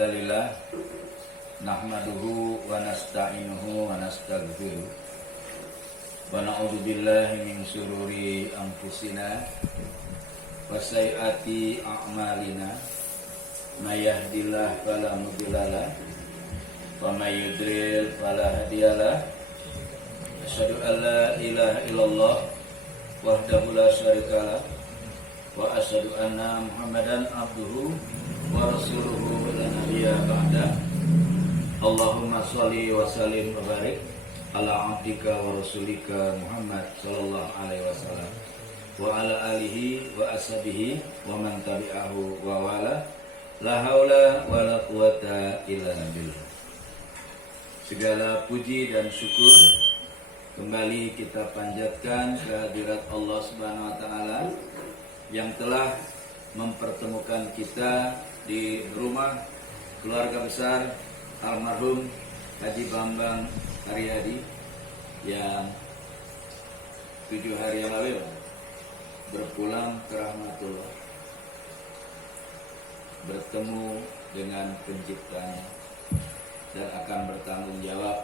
Alhamdulillah nahmaduhu wa nasta'inuhu wa nastaghfiruh wa na'udzu billahi min syururi anfusina wa sayyiati a'malina may yahdihillahu fala mudhillalah wa may yudlil fala hadiyalah. Asyhadu an la ilaha illallah wahdahu la syarikalah wa asyhadu anna Muhammadan abduhu wa rasuluhu la nabiyya ba'da. Allahumma sholli wa sallim wa barik ala abdika wa rasulika Muhammad sallallahu alaihi wasallam wa ala alihi wa ashabihi wa man tabi'ahu wa wala. La haula wa la quwata illa billah. Segala puji dan syukur kembali kita panjatkan kehadirat Allah Subhanahu wa taala yang telah mempertemukan kita di rumah keluarga besar almarhum Haji Bambang Haryadi yang 7 hari yang lalu berpulang ke rahmatullah, bertemu dengan penciptanya dan akan bertanggung jawab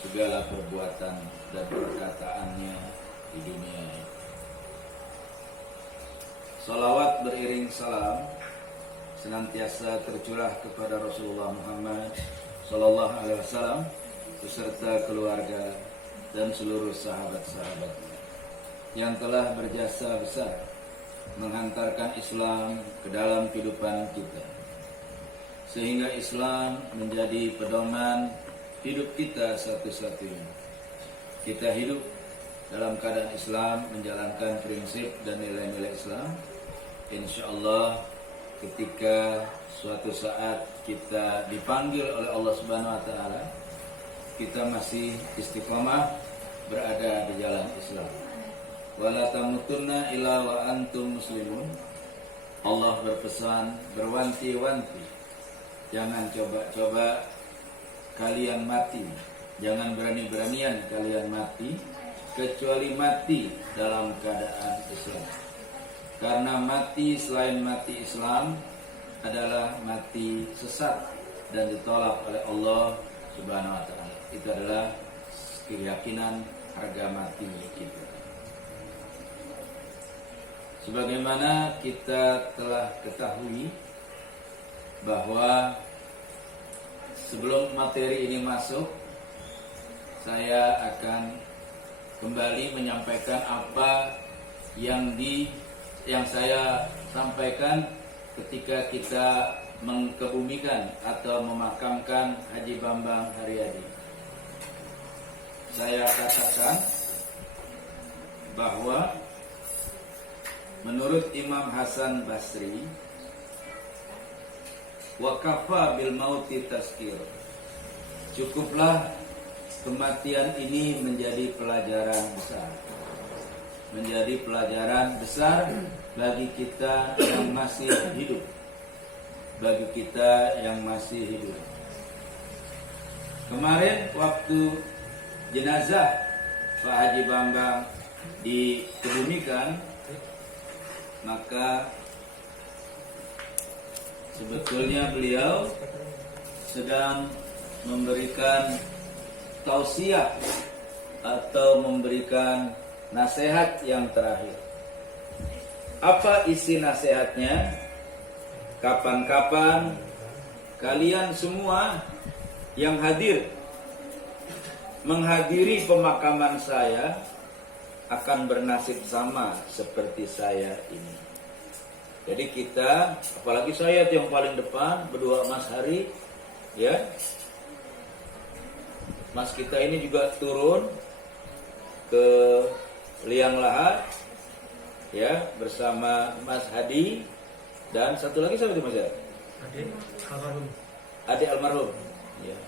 segala perbuatan dan perkataannya di dunia ini. Salawat beriring salam senantiasa tercurah kepada Rasulullah Muhammad sallallahu alaihi wasallam beserta keluarga dan seluruh sahabat-sahabatnya yang telah berjasa besar menghantarkan Islam ke dalam kehidupan kita, sehingga Islam menjadi pedoman hidup kita satu-satunya. Kita hidup dalam keadaan Islam, menjalankan prinsip dan nilai-nilai Islam. InsyaAllah ketika suatu saat kita dipanggil oleh Allah Subhanahu wa taala, kita masih istiqamah berada di jalan Islam. Wala tamutunna illa wa antum muslimun. Allah berpesan, berwanti-wanti, jangan coba-coba kalian mati, jangan berani-beranian kalian mati kecuali mati dalam keadaan Islam. Karena mati selain mati Islam adalah mati sesat dan ditolak oleh Allah Subhanahu wa taala. Itu adalah keyakinan harga mati kita. Sebagaimana kita telah ketahui bahwa sebelum materi ini masuk, saya akan kembali menyampaikan apa yang saya sampaikan ketika kita mengkebumikan atau memakamkan Haji Bambang Haryadi. Saya katakan bahwa menurut Imam Hasan Basri, wa kafa bil mauti tazkir, cukuplah kematian ini menjadi pelajaran besar, menjadi pelajaran besar bagi kita yang masih hidup, bagi kita yang masih hidup. Kemarin waktu jenazah Pak Haji Bambang dikebumikan, maka sebetulnya beliau sedang memberikan tausiah atau memberikan nasihat yang terakhir. Apa isi nasihatnya? Kapan-kapan kalian semua yang hadir menghadiri pemakaman saya akan bernasib sama seperti saya ini. Jadi kita, apalagi saya yang paling depan berdua Mas Hari, ya, Mas kita ini juga turun ke liang lahat, ya, bersama Mas Hadi dan satu lagi siapa itu Mas? Ade almarhum, ya.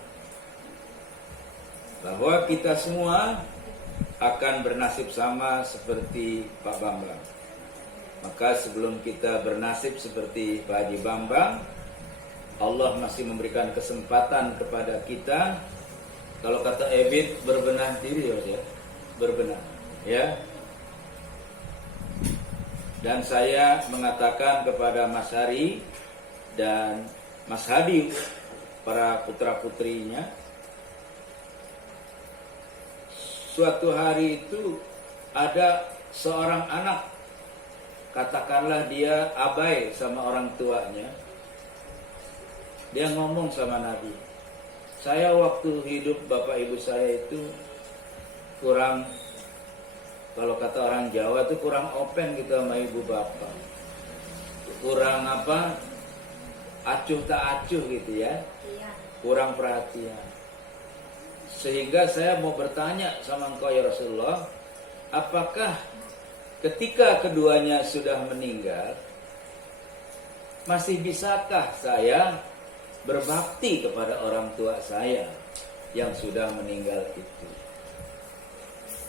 Bahwa kita semua akan bernasib sama seperti Pak Bambang. Maka sebelum kita bernasib seperti Pak Haji Bambang, Allah masih memberikan kesempatan kepada kita. Kalau kata Ebit, berbenah diri, ya, berbenah, ya. Dan saya mengatakan kepada Mas Hari dan Mas Hadi, para putra-putrinya. Suatu hari itu ada seorang anak, katakanlah dia abai sama orang tuanya. Dia ngomong sama Nabi, saya waktu hidup bapak ibu saya itu kurang, kalau kata orang Jawa itu kurang open gitu sama ibu bapak. Kurang apa, acuh tak acuh gitu ya. Kurang perhatian. Sehingga saya mau bertanya sama engkau ya Rasulullah, apakah ketika keduanya sudah meninggal, masih bisakah saya berbakti kepada orang tua saya yang sudah meninggal itu?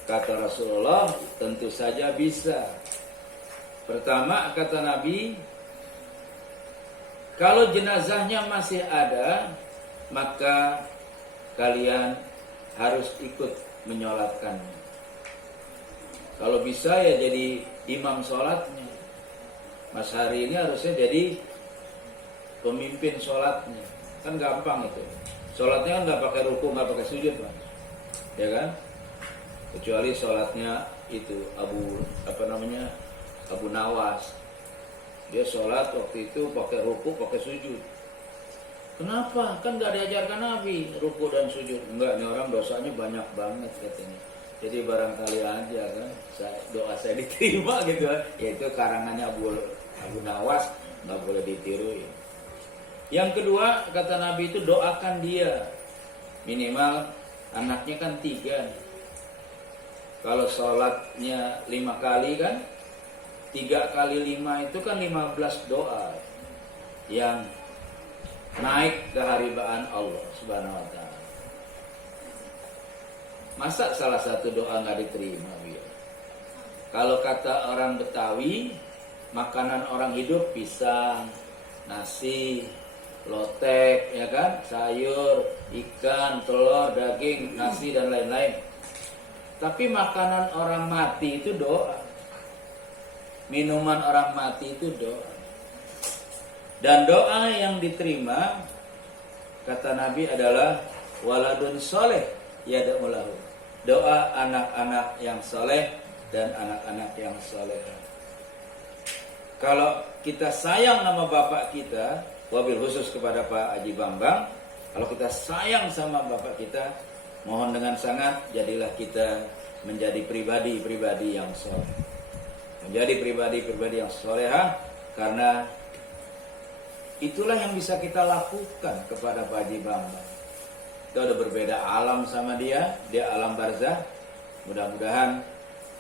Kata Rasulullah, tentu saja bisa. Pertama kata Nabi, kalau jenazahnya masih ada, maka kalian harus ikut menyolatkannya. Kalau bisa ya jadi imam sholatnya. Mas Hari ini harusnya jadi pemimpin sholatnya. Kan gampang itu. Sholatnya kan nggak pakai ruku, nggak pakai sujud, Mas. Ya kan? Kecuali sholatnya itu Abu Nawas. Dia sholat waktu itu pakai ruku, pakai sujud. Kenapa? Kan nggak diajarkan Nabi ruku dan sujud. Enggak, ini orang dosanya banyak banget katanya. Jadi barangkali aja kan doa saya diterima gitu kan. Yaitu karangannya Abu Nawas, nggak boleh ditiru ya. Yang kedua kata Nabi itu doakan dia. Minimal anaknya kan 3 nih. Kalau sholatnya 5 kali kan, 3 kali 5 itu kan 15 doa yang naik ke haribaan Allah Subhanahu wa ta'ala. Masa salah satu doa nggak diterima, biar? Kalau kata orang Betawi, makanan orang hidup pisang, nasi, lotek, ya kan, sayur, ikan, telur, daging, nasi dan lain-lain. Tapi makanan orang mati itu doa. Minuman orang mati itu doa. Dan doa yang diterima, kata Nabi adalah waladun soleh yad'u lahu. Doa anak-anak yang soleh dan anak-anak yang soleh. Kalau kita sayang nama bapak kita, wabil khusus kepada Pak Haji Bambang, kalau kita sayang sama bapak kita, mohon dengan sangat jadilah kita menjadi pribadi-pribadi yang soleh. Menjadi pribadi-pribadi yang solehah, karena itulah yang bisa kita lakukan kepada Pak Haji Bambang. Kita udah berbeda alam sama dia alam barzah. Mudah-mudahan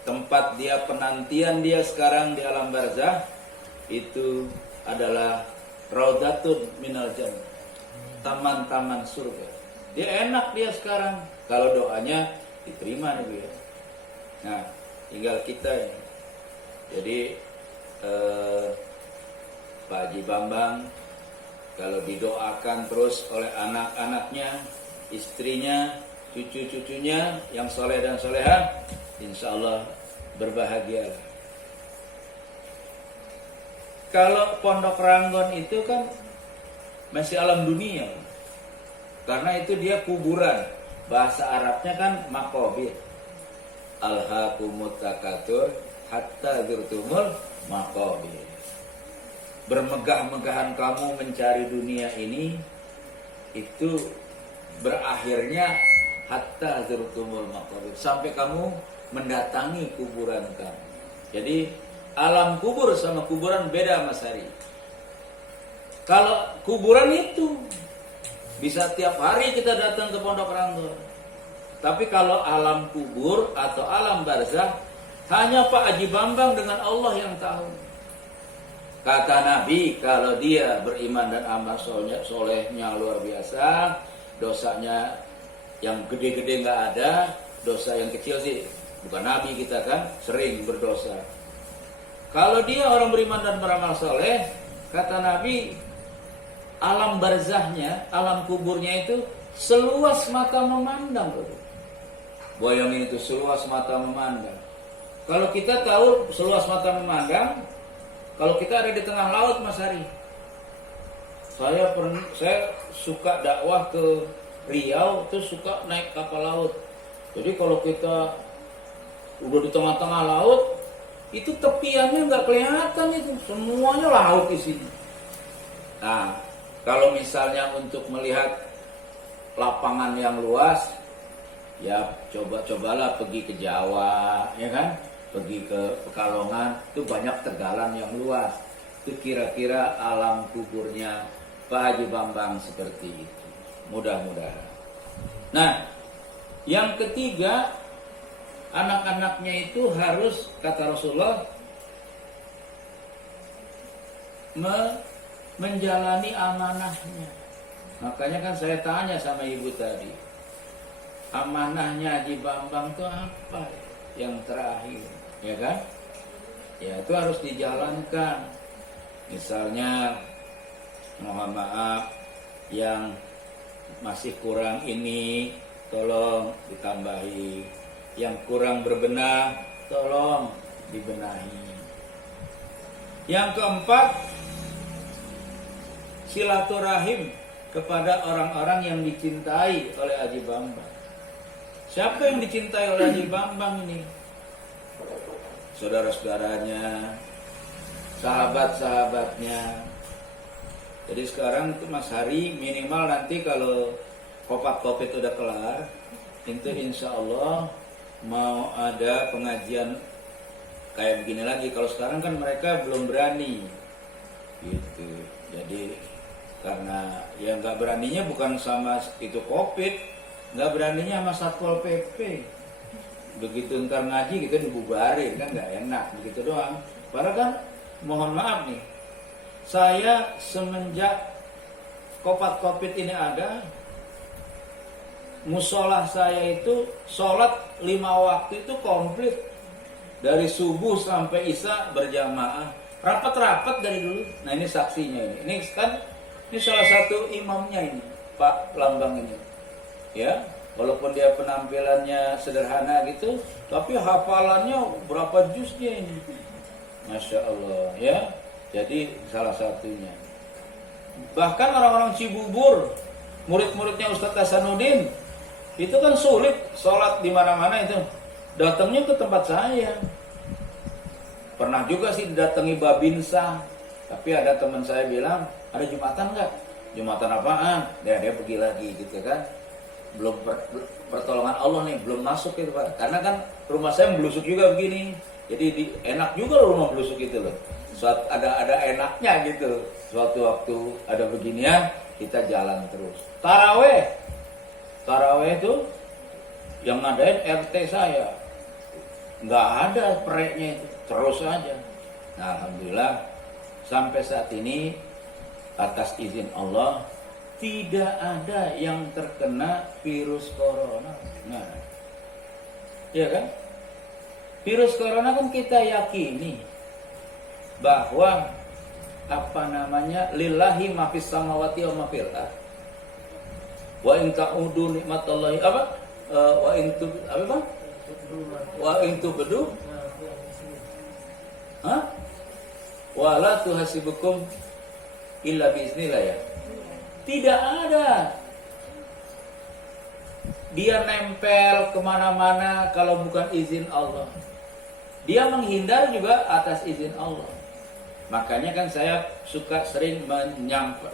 tempat dia, penantian dia sekarang di alam barzah itu adalah Raudatun minal jannah, taman-taman surga. Dia enak dia sekarang kalau doanya diterima nih ya. Nah, tinggal kita ini. Jadi Pak Haji Bambang kalau didoakan terus oleh anak-anaknya, istrinya, cucu-cucunya yang soleh dan solehah, insya Allah berbahagia. Kalau Pondok Ranggon itu kan masih alam dunia, karena itu dia kuburan. Bahasa Arabnya kan maqabir. Alhaakumut takatsur hatta zurtumul maqabir. Bermegah-megahan kamu mencari dunia ini, itu berakhirnya hatta zurtumul maqabir, sampai kamu mendatangi kuburan kamu. Jadi alam kubur sama kuburan beda, Mas Hari. Kalau kuburan itu bisa tiap hari kita datang ke Pondok Ranggon. Tapi kalau alam kubur atau alam barzah, hanya Pak Haji Bambang dengan Allah yang tahu. Kata Nabi, kalau dia beriman dan amal solehnya luar biasa, dosanya yang gede-gede nggak ada, dosa yang kecil sih, bukan Nabi kita kan, sering berdosa. Kalau dia orang beriman dan beramal soleh, kata Nabi, alam barzahnya, alam kuburnya itu seluas mata memandang. Bayangin itu, seluas mata memandang. Kalau kita tahu seluas mata memandang, kalau kita ada di tengah laut, Mas Hari, Saya suka dakwah ke Riau, itu suka naik kapal laut. Jadi kalau kita udah di tengah-tengah laut, itu tepiannya nggak kelihatan, itu semuanya laut di sini. Nah, kalau misalnya untuk melihat lapangan yang luas, ya cobalah pergi ke Jawa, ya kan? Pergi ke Pekalongan, itu banyak tegalan yang luas. Itu kira-kira alam kuburnya Pak Haji Bambang seperti itu. Mudah-mudahan. Nah, yang ketiga, anak-anaknya itu harus, kata Rasulullah, menjalani amanahnya. Makanya kan saya tanya sama ibu tadi, amanahnya Haji Bambang itu apa yang terakhir, ya kan? Ya itu harus dijalankan. Misalnya, mohon maaf, yang masih kurang ini tolong ditambahi, yang kurang berbenah tolong dibenahi. Yang keempat, silaturahim kepada orang-orang yang dicintai oleh Haji Bambang. Siapa yang dicintai oleh Haji Bambang ini? Saudara-saudaranya, sahabat-sahabatnya. Jadi sekarang itu Mas Hari minimal nanti kalau Covid udah kelar, itu insya Allah mau ada pengajian kayak begini lagi. Kalau sekarang kan mereka belum berani, gitu. Jadi karena ya nggak beraninya bukan sama itu Covid, nggak beraninya sama Satpol PP. Begitu ntar ngaji kita dibubarin, kan nggak enak begitu doang. Padahal kan mohon maaf nih, saya semenjak Covid ini ada, musola saya itu sholat 5 waktu itu komplit, dari subuh sampai isya berjamaah, rapat-rapat dari dulu. Nah ini saksinya ini kan, ini salah satu imamnya ini Pak Lambang ini, ya walaupun dia penampilannya sederhana gitu, tapi hafalannya berapa juznya ini, masya Allah ya. Jadi salah satunya. Bahkan orang-orang Cibubur, murid-muridnya Ustadz Hasanuddin, itu kan sulit sholat di mana-mana itu. Datangnya ke tempat saya. Pernah juga sih datangi Babinsa, tapi ada teman saya bilang, ada Jumatan nggak? Jumatan apaan? Dia pergi lagi gitu kan. Belum pertolongan Allah nih, belum masuk itu Pak. Karena kan rumah saya belusuk juga begini. Jadi enak juga loh rumah belusuk itu loh. Ada enaknya gitu. Suatu waktu ada beginian, kita jalan terus. Taraweh itu yang ngadain RT saya, nggak ada pereknya itu, terus aja. Nah, alhamdulillah sampai saat ini atas izin Allah tidak ada yang terkena virus corona. Nah, ya kan? Virus corona kan kita yakini bahwa lillahi ma fis samawati wa ma fil ardh. Wa in ta'udu nikmatallahi wa in tubdu wa la tuhasibukum illa biiznillah ya. Tidak ada dia nempel kemana-mana kalau bukan izin Allah. Dia menghindar juga atas izin Allah. Makanya kan saya suka sering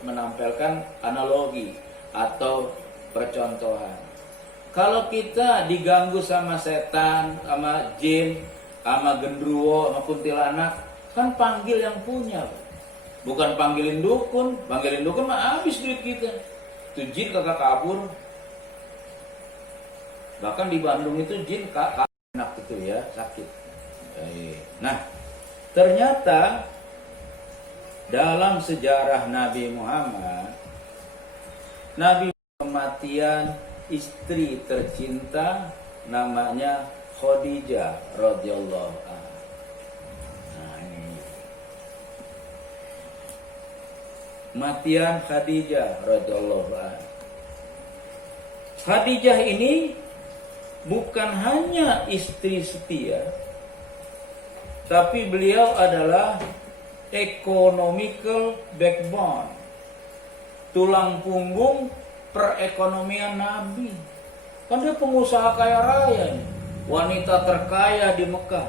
menampilkan analogi atau percontohan. Kalau kita diganggu sama setan, sama jin, sama gendruwo, sama kuntilanak, kan panggil yang punya. Bukan panggilin dukun mah habis duit kita. Itu jin kagak kabur. Bahkan di Bandung itu jin enak itu ya, sakit. Nah, ternyata dalam sejarah Nabi Muhammad, Nabi kematian istri tercinta namanya Khadijah radhiyallahu anha. Nah, ini kematian Khadijah radhiyallahu anha. Khadijah ini bukan hanya istri setia, tapi beliau adalah economical backbone, tulang punggung perekonomian Nabi. Kan dia pengusaha kaya raya nih. Wanita terkaya di Mekah.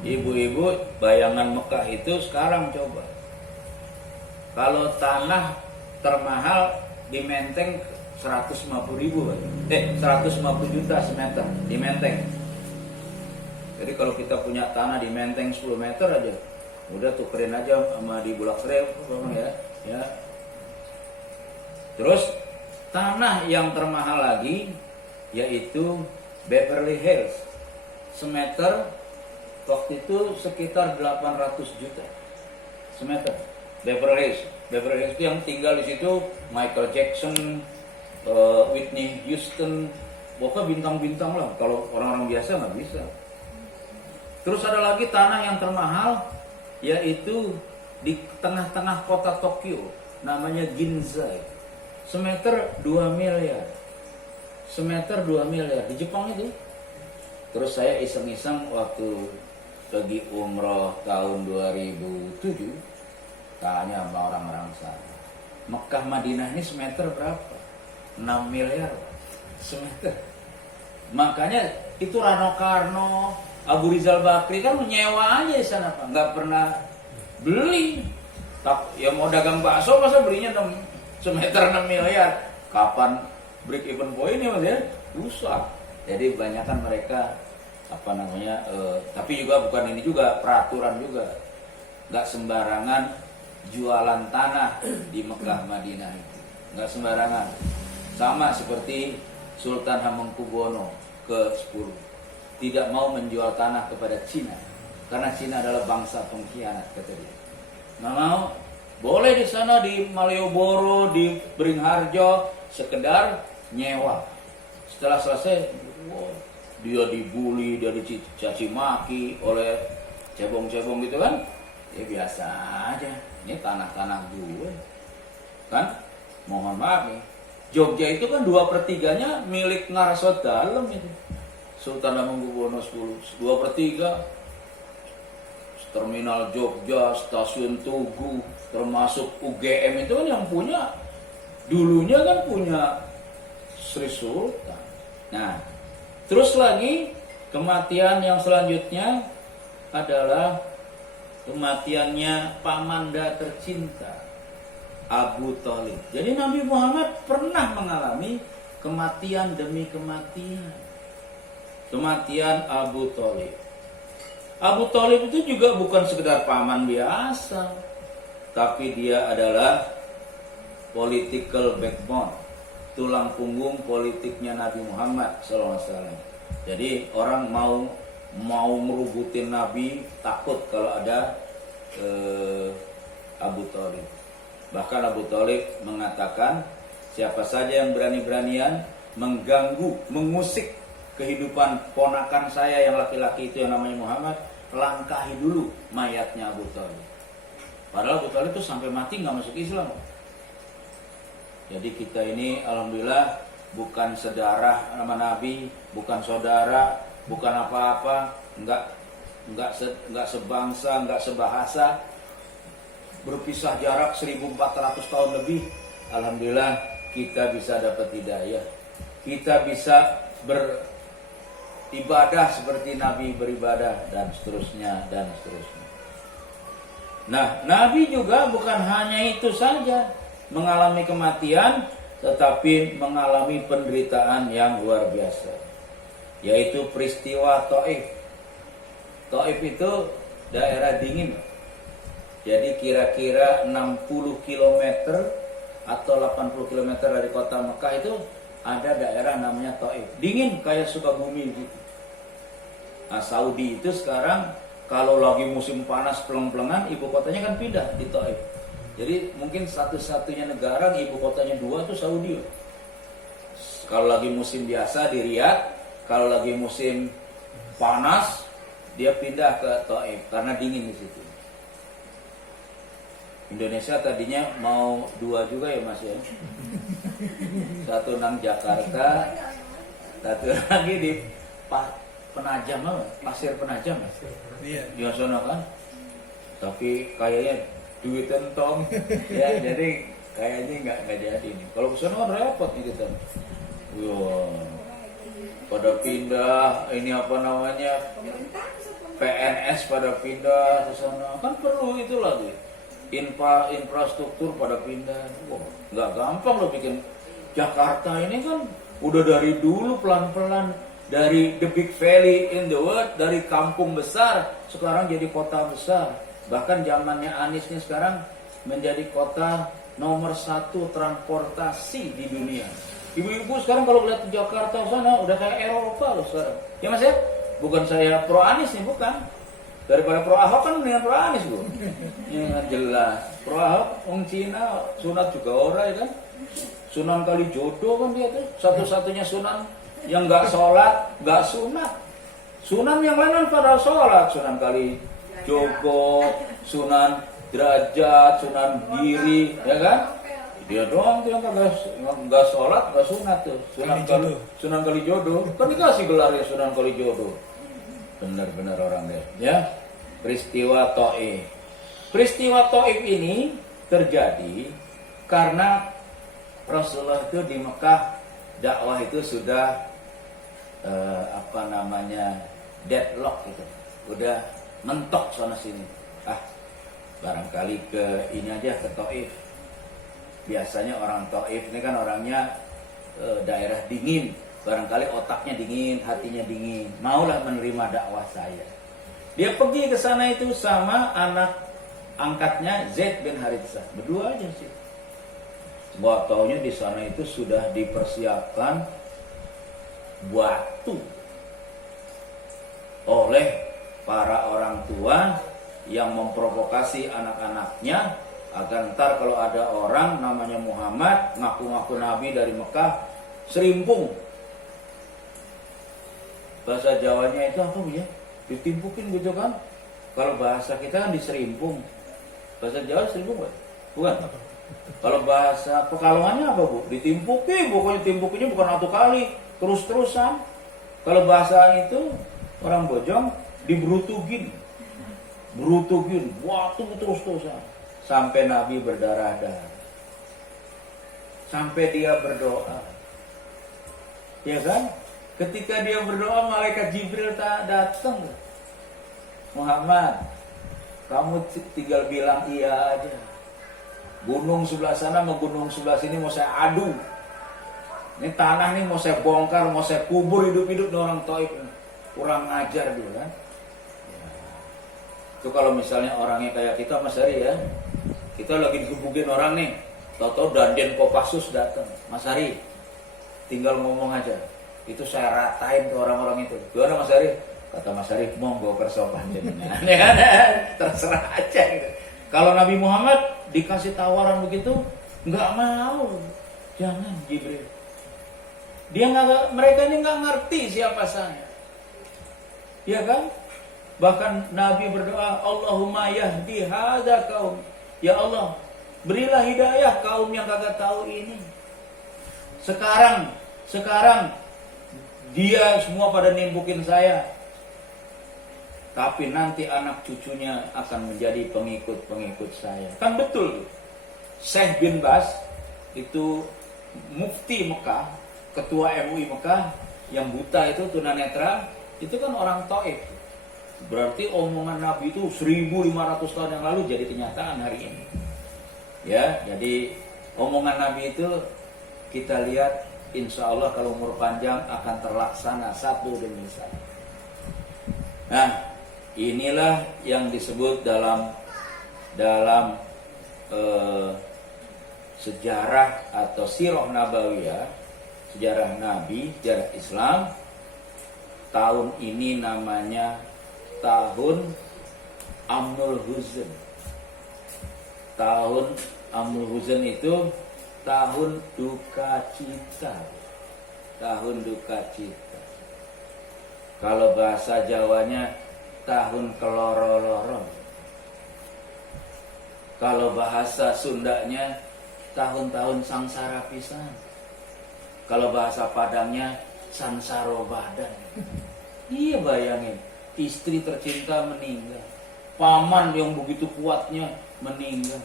Ibu-ibu, bayangan Mekah itu sekarang coba. Kalau tanah termahal di Menteng 150.000, 150 juta semeter di Menteng. Jadi kalau kita punya tanah di Menteng 10 meter aja, udah tukerin aja sama di Bulak Srel, ya. Terus tanah yang termahal lagi yaitu Beverly Hills. Semeter waktu itu sekitar 800 juta semeter. Beverly Hills itu yang tinggal di situ Michael Jackson, Whitney Houston, pokoknya bintang-bintang lah. Kalau orang-orang biasa nggak bisa. Terus ada lagi tanah yang termahal, yaitu di tengah-tengah kota Tokyo, namanya Ginza. Semeter 2 miliar. Semeter 2 miliar di Jepang itu. Terus saya iseng-iseng waktu pergi umroh tahun 2007, tanya sama orang-orang sana, Mekah Madinah ini semeter berapa? 6 miliar semeter. Makanya itu Rano Karno, Abu Rizal Bakri kan menyewa aja di sana, Pak. Nggak pernah beli. Ya mau dagang bakso masa belinya semeter 6 miliar. Kapan break even point ya Mas ya? Susah. Jadi kebanyakan mereka tapi juga bukan ini juga, peraturan juga. Nggak sembarangan jualan tanah di Mekah Madinah itu. Nggak sembarangan. Sama seperti Sultan Hamengkubuwono ke-10. Tidak mau menjual tanah kepada Cina karena Cina adalah bangsa pengkhianat, kata dia. Nggak mau, boleh di sana di Malioboro, di Beringharjo sekedar nyewa. Setelah selesai, dia dibully, dia dicaci maki oleh cebong-cebong gitu kan? Ya biasa aja. Ini tanah-tanah gue, kan? Mohon maaf nih. Jogja itu kan 2/3 milik Ngarasot Dalem itu. Sultan Hamengkubuwono 10, 2/3 terminal Jogja, stasiun Tugu, termasuk UGM itu kan yang punya, dulunya kan punya Sri Sultan. Nah, terus lagi kematian yang selanjutnya adalah kematiannya pamanda tercinta Abu Thalib. Jadi Nabi Muhammad pernah mengalami kematian demi kematian. Kematian Abu Thalib. Abu Thalib itu juga bukan sekedar paman biasa, tapi dia adalah political backbone, tulang punggung politiknya Nabi Muhammad SAW. Jadi orang mau merubutin Nabi takut kalau ada Abu Thalib. Bahkan Abu Thalib mengatakan, siapa saja yang berani-beranian mengganggu, mengusik kehidupan ponakan saya yang laki-laki itu yang namanya Muhammad, langkahi dulu mayatnya Abu Thalib. Padahal Abu Thalib itu sampai mati nggak masuk Islam. Jadi kita ini alhamdulillah bukan sedarah sama Nabi, bukan saudara, bukan apa-apa, nggak sebangsa, nggak sebahasa, berpisah jarak 1400 tahun lebih. Alhamdulillah kita bisa dapat hidayah, kita bisa beribadah seperti Nabi beribadah, dan seterusnya dan seterusnya. Nah, Nabi juga bukan hanya itu saja mengalami kematian, tetapi mengalami penderitaan yang luar biasa, yaitu peristiwa Taif. Taif itu daerah dingin. Jadi kira-kira 60 km atau 80 km dari kota Mekah itu ada daerah namanya Taif. Dingin kayak Sukabumi gitu. Nah, Saudi itu sekarang kalau lagi musim panas peleng-pelengan, ibu kotanya kan pindah di Taif. Jadi mungkin satu-satunya negara ibu kotanya 2 itu Saudi. Kalau lagi musim biasa di Riyadh, kalau lagi musim panas dia pindah ke Taif karena dingin di situ. Indonesia tadinya mau 2 juga ya Mas ya. Satu nang Jakarta, satu lagi di Penajam, Pasir Penajam ya. Di sana kan. Tapi kayaknya duit entong ya, jadi kayaknya nggak jadi nih. Kalau kesana kan repot nih kita. Wah, pada pindah ini apa namanya PNS pada pindah ke sana kan perlu itu lagi infrastruktur pada pindah. Wah, nggak gampang loh bikin Jakarta ini kan udah dari dulu pelan-pelan dari the big valley in the world, dari kampung besar sekarang jadi kota besar. Bahkan zamannya Anies ini sekarang menjadi kota nomor 1 transportasi di dunia. Ibu-ibu sekarang kalau lihat Jakarta sana udah kayak Eropa loh sekarang. Ya Mas ya? Bukan saya pro Anies nih, bukan. Daripada pro Ahok kan mendingan pro Anies Bu. Ya jelas. Pro Ahok orang Cina sunat juga orang ya kan. Sunan Kalijodo kan dia tuh satu-satunya sunan yang nggak sholat, nggak sunat. Sunan yang lain kan pada sholat. Sunan Kalijogo, Sunan Derajat, Sunan Giri, ya kan? Dia doang tuh yang nggak sholat, nggak sunat tuh. Sunan Kalijodo kan dikasih gelarnya Sunan Kalijodo. Benar-benar orang deh, ya. Peristiwa Taif. Peristiwa Taif ini terjadi karena Rasulullah itu di Mekah dakwah itu sudah deadlock gitu, udah mentok sana sini. Barangkali ke ini aja ke Taif. Biasanya orang Taif ini kan orangnya daerah dingin, barangkali otaknya dingin, hatinya dingin, maulah menerima dakwah saya. Dia pergi ke sana itu sama anak angkatnya Zaid bin Haritsah, berdua aja sih. Bahwa taunya di sana itu sudah dipersiapkan batu oleh para orang tua yang memprovokasi anak-anaknya agar ntar kalau ada orang namanya Muhammad ngaku-ngaku Nabi dari Mekah serimpung. Bahasa Jawanya itu apa ya? Ditimpukin gitu kan? Kalau bahasa kita kan diserimpung. Bahasa Jawa serimpung bukan? Kalau bahasa Pekalongannya apa Bu? Ditimpukin, pokoknya timpukinnya bukan satu kali, terus-terusan. Kalau bahasa itu orang Bojong diberutugin, waktu terus-terusan sampai Nabi berdarah-darah, sampai dia berdoa, ya kan? Ketika dia berdoa, malaikat Jibril tak datang. Muhammad, kamu tinggal bilang iya aja. Gunung sebelah sana sama gunung sebelah sini mau saya adu. Ini tanah nih mau saya bongkar, mau saya kubur hidup-hidup orang Taif. Kurang ajar dia kan. Ya. Itu kalau misalnya orangnya kayak kita Mas Hari ya. Kita lagi digebukin orang nih. Tahu-tahu Danjen Kopassus datang. Mas Hari, tinggal ngomong aja. Itu saya ratain ke orang-orang itu. Gimana Mas Hari? Kata Mas Hari, monggo kerso panjenengan. Terserah aja gitu. Kalau Nabi Muhammad dikasih tawaran begitu, nggak mau. Jangan Jibril. Mereka ini nggak ngerti siapa saya. Ya kan? Bahkan Nabi berdoa, Allahumma yahdi hadza kaum. Ya Allah, berilah hidayah kaum yang kagak tahu ini. Sekarang dia semua pada nimbukin saya. Tapi nanti anak cucunya akan menjadi pengikut-pengikut saya. Kan betul. Syekh bin Baz itu mufti Mekah, ketua MUI Mekah yang buta itu tunanetra, itu kan orang Taif. Berarti omongan Nabi itu 1500 tahun yang lalu jadi kenyataan hari ini. Ya, jadi omongan Nabi itu kita lihat insya Allah kalau umur panjang akan terlaksana satu demi satu. Nah, inilah yang disebut dalam sejarah atau sirah nabawiyah, sejarah Nabi, sejarah Islam. Tahun ini namanya tahun Amnul Huzn. Tahun Amnul Huzn itu tahun duka cita. Tahun duka cita. Kalau bahasa Jawanya tahun keloro-loro. Kalau bahasa Sundanya tahun-tahun sangsara pisan. Kalau bahasa Padangnya sansaro badan. Iya bayangin, istri tercinta meninggal, paman yang begitu kuatnya meninggal,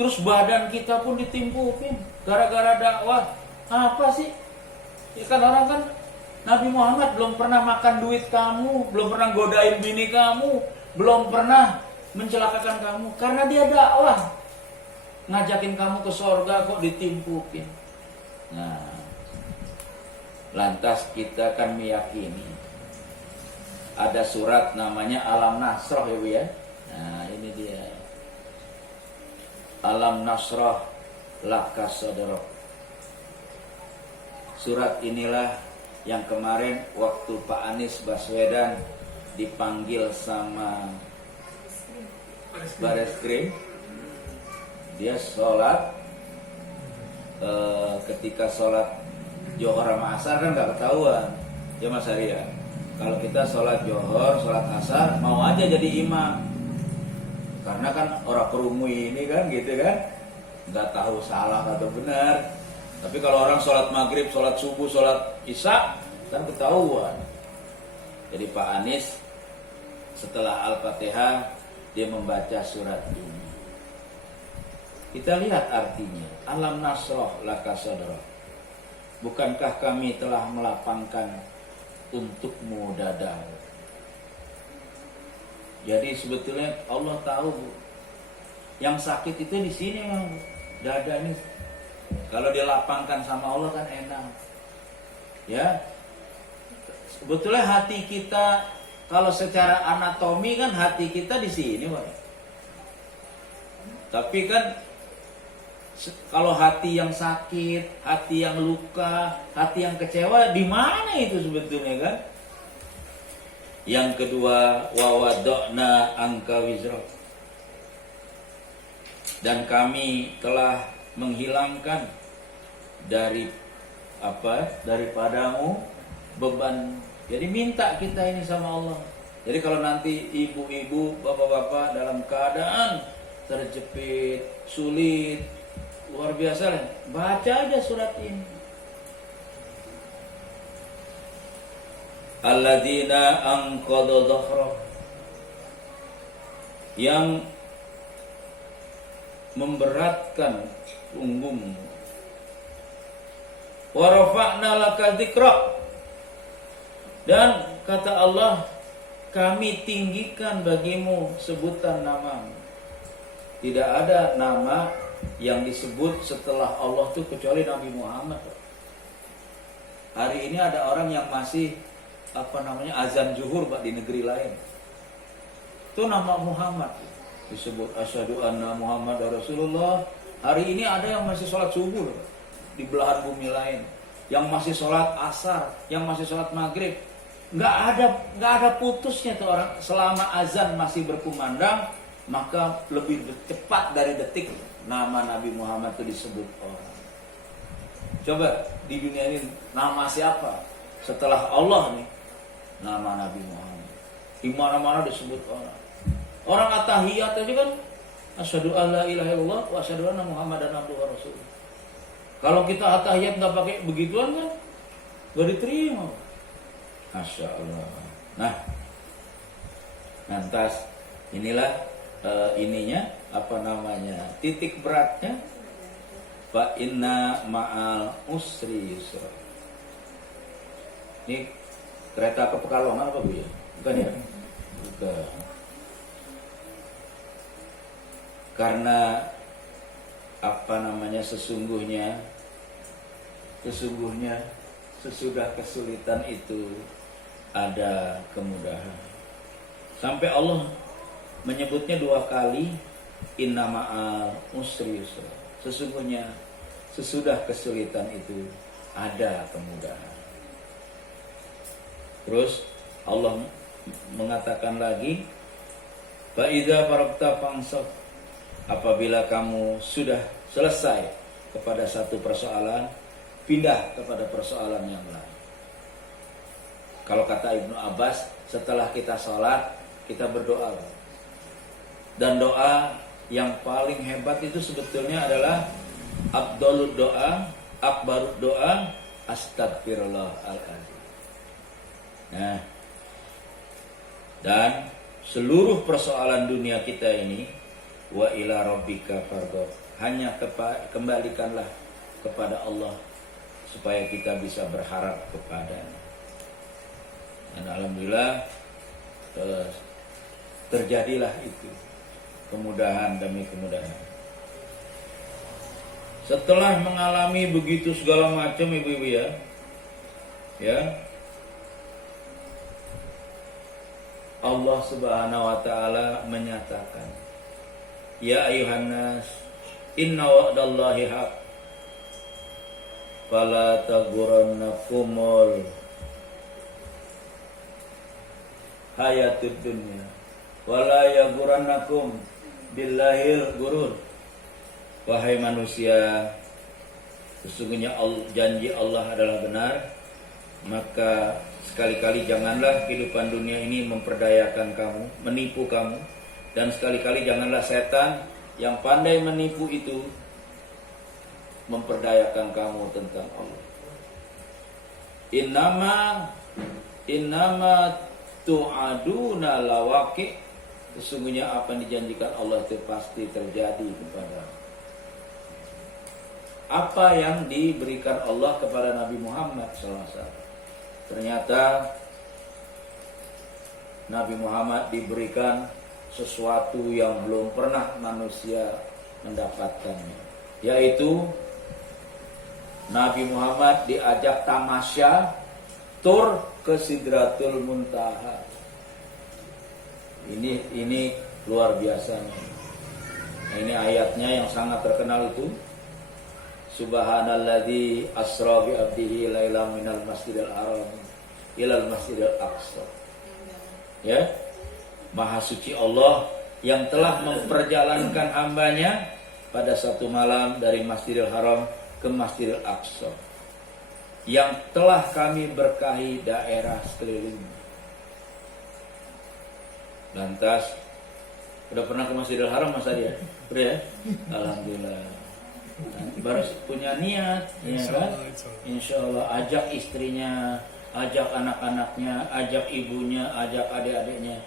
terus badan kita pun ditimpukin gara-gara dakwah. Apa sih? Ya kan orang kan, Nabi Muhammad belum pernah makan duit kamu, belum pernah godain bini kamu, belum pernah mencelakakan kamu, karena dia dakwah. Ngajakin kamu ke sorga kok ditimpukin. Nah, lantas kita kan meyakini ada surat namanya Alam Nasrah ya Bu ya. Nah ini dia, Alam Nasrah laka sadrak. Surat inilah yang kemarin waktu Pak Anies Baswedan dipanggil sama Bareskrim, dia sholat, ketika sholat Johor sama Asar kan gak ketahuan ya Mas Arya. Kalau kita sholat Johor, sholat Asar mau aja jadi imam, karena kan orang kerumui ini kan gitu kan, nggak tahu salah atau benar. Tapi kalau orang sholat maghrib, sholat subuh, sholat isya kan ketahuan. Jadi Pak Anies setelah Al-Fatihah dia membaca surat ini. Kita lihat artinya, Alam Nasrah laka sadrak. Bukankah kami telah melapangkan untukmu dadamu. Jadi sebetulnya Allah tahu yang sakit itu di sini, dada ini. Kalau dilapangkan sama Allah kan enak. Ya. Sebetulnya hati kita kalau secara anatomi kan hati kita di sini, Pak. Tapi kan kalau hati yang sakit, hati yang luka, hati yang kecewa, di mana itu sebetulnya kan? Yang kedua, wa wada'na anka wizrak. Dan kami telah menghilangkan daripadamu beban. Jadi minta kita ini sama Allah. Jadi kalau nanti ibu-ibu, bapak-bapak dalam keadaan terjepit, sulit, luar biasa lah, baca aja surat ini. Alladzina anqadha dhahrak, yang memberatkan punggungmu. Wa rafa'na laka dzikrak, dan kata Allah, kami tinggikan bagimu sebutan namamu. Tidak ada nama yang disebut setelah Allah itu kecuali Nabi Muhammad. Hari ini ada orang yang masih azan zuhur Pak di negeri lain. Itu nama Muhammad disebut asyhadu anna Muhammad Rasulullah. Hari ini ada yang masih sholat subuh di belahan bumi lain, yang masih sholat asar, yang masih sholat maghrib. Nggak ada putusnya tuh orang. Selama azan masih berkumandang, maka lebih cepat dari detik nama Nabi Muhammad itu disebut orang. Coba di dunia ini nama siapa setelah Allah nih? Nama Nabi Muhammad. Di mana-mana disebut orang. Orang at-tahiyat aja kan asyhadu alla ilaha illallah wa asyhadu anna Muhammadan abduhu wa rasuluh. Kalau kita at-tahiyat enggak pakai begituan kan enggak diterima. Masya Allah. Nah, lantas inilah titik beratnya. Fa inna ma'al usri yusra. Ini kereta ke Pekalongan apa Bu ya? Bukan ya? Bukan. Karena sesungguhnya sesudah kesulitan itu ada kemudahan. Sampai Allah menyebutnya 2 kali, inna ma'al usri yusra. Sesungguhnya sesudah kesulitan itu ada kemudahan. Terus Allah mengatakan lagi, fa idza faragta fansab, apabila kamu sudah selesai kepada satu persoalan, pindah kepada persoalan yang lain. Kalau kata Ibnu Abbas, setelah kita sholat, kita berdoa. Dan doa yang paling hebat itu sebetulnya adalah afdhalud doa, akbarud doa, astagfirullahaladzim. Nah, dan seluruh persoalan dunia kita ini, wa ila rabbika farghab, hanya kembalikanlah kepada Allah supaya kita bisa berharap kepadanya. Dan alhamdulillah terjadilah itu, kemudahan demi kemudahan. Setelah mengalami begitu segala macam ibu-ibu ya, Allah Subhanahu wa taala menyatakan, ya ayuhan nas, inna wa'dallahi haq, fala taghurrannakumul hayatud dunya wala yaghurrannakum billahil ghurur. Wahai manusia, sesungguhnya janji Allah adalah benar, maka sekali-kali janganlah kehidupan dunia ini memperdayakan kamu, menipu kamu, dan sekali-kali janganlah setan yang pandai menipu itu memperdayakan kamu tentang Allah. Innama tu'aduna lawaqi, sesungguhnya apa yang dijanjikan Allah itu pasti terjadi kepada. Apa yang diberikan Allah kepada Nabi Muhammad SAW, ternyata Nabi Muhammad diberikan sesuatu yang belum pernah manusia mendapatkannya, yaitu Nabi Muhammad diajak tamasya tur ke Sidratul Muntaha. Ini luar biasa. Nah, ini ayatnya yang sangat terkenal itu. Subhanalladzi asra bi abdihi lailan minal masjidil haram ilal masjidil aqsa. Ya, Maha suci Allah yang telah memperjalankan hambanya pada satu malam dari Masjidil Haram ke Masjidil Aqsa, yang telah kami berkahi daerah sekelilingnya. Lantas, udah pernah ke Masjidil Haram Mas Adi ya? Udah ya? Alhamdulillah. Nah, baru punya niat, ya kan? Insya Allah ajak istrinya, ajak anak-anaknya, ajak ibunya, ajak adik-adiknya.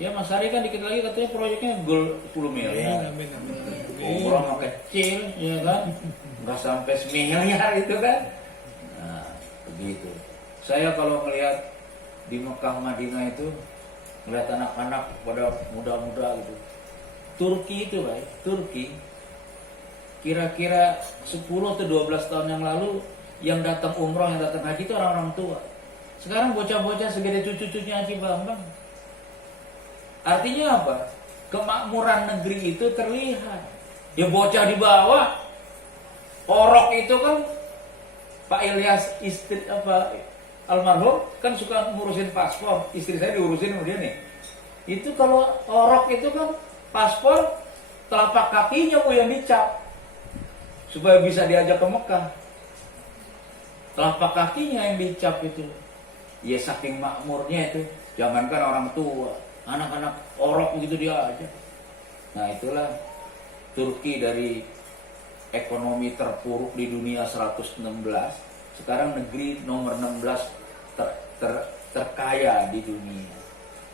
Ya Mas Ari kan dikit lagi katanya proyeknya goal 10 miliar. Umroh kecil, ya kan? Nggak sampai semiliar itu kan? Nah, begitu. Saya kalau melihat di Mekah Madinah itu, melihat anak-anak pada muda-muda gitu. Turki itu, baik, Turki. Kira-kira 10 atau 12 tahun yang lalu yang datang umroh, yang datang haji itu orang-orang tua. Sekarang bocah-bocah segede cucu-cucunya Haji Bambang. Artinya apa? Kemakmuran negeri itu terlihat. Ya bocah di bawah. Orok itu kan Pak Ilyas istri almarhum kan suka ngurusin paspor. Istri saya diurusin sama dia nih. Itu kalau orok itu kan paspor telapak kakinya yang dicap supaya bisa diajak ke Mekah. Telapak kakinya yang dicap itu. Ya saking makmurnya itu. Jangankan orang tua, anak-anak orok begitu dia aja. Nah itulah Turki dari ekonomi terpuruk di dunia 116, sekarang negeri nomor 16 terkaya di dunia.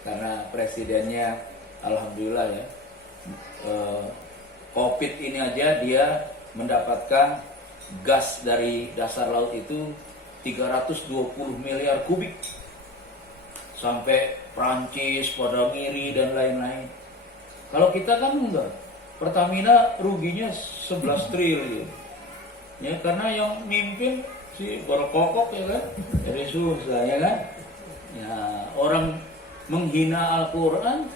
Karena presidennya alhamdulillah ya, Covid ini aja dia mendapatkan gas dari dasar laut itu 320 miliar kubik. Sampai Prancis pada ngiri dan lain-lain. Kalau kita kan enggak. Pertamina ruginya 11 triliun. Ya karena yang mimpin si Borokokok ya kan. Jadi susah ya kan. Ya orang menghina Al-Qur'an,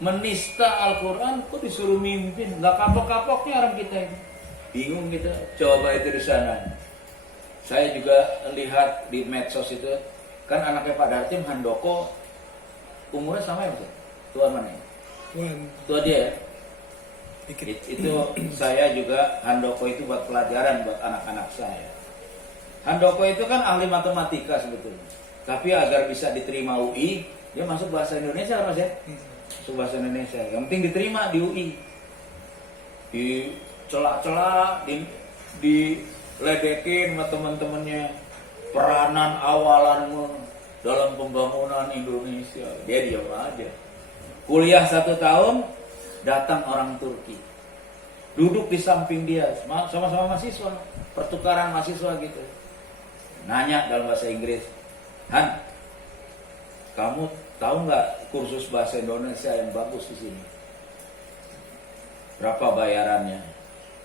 menista Al-Qur'an kok disuruh mimpin. Enggak kapok-kapoknya orang kita ini. Bingung kita. Coba itu di sana. Saya juga lihat di medsos itu kan anaknya Pak Dartim, Handoko, umurnya sama ya Mas? Tua mana ya? Tua dia ya? Itu saya juga, Handoko itu buat pelajaran buat anak-anak saya. Handoko itu kan ahli matematika sebetulnya. Tapi agar bisa diterima UI, dia masuk bahasa Indonesia kan Mas ya? Masuk bahasa Indonesia. Yang penting diterima di UI. Di celak-celak, diledekin sama teman-temannya. Peranan awalanmu dalam pembangunan Indonesia. Dia diam aja. Kuliah 1 tahun, datang orang Turki. duduk di samping dia, sama-sama mahasiswa, pertukaran mahasiswa gitu. Nanya dalam bahasa Inggris, Han, kamu tahu nggak kursus bahasa Indonesia yang bagus di sini? Berapa bayarannya?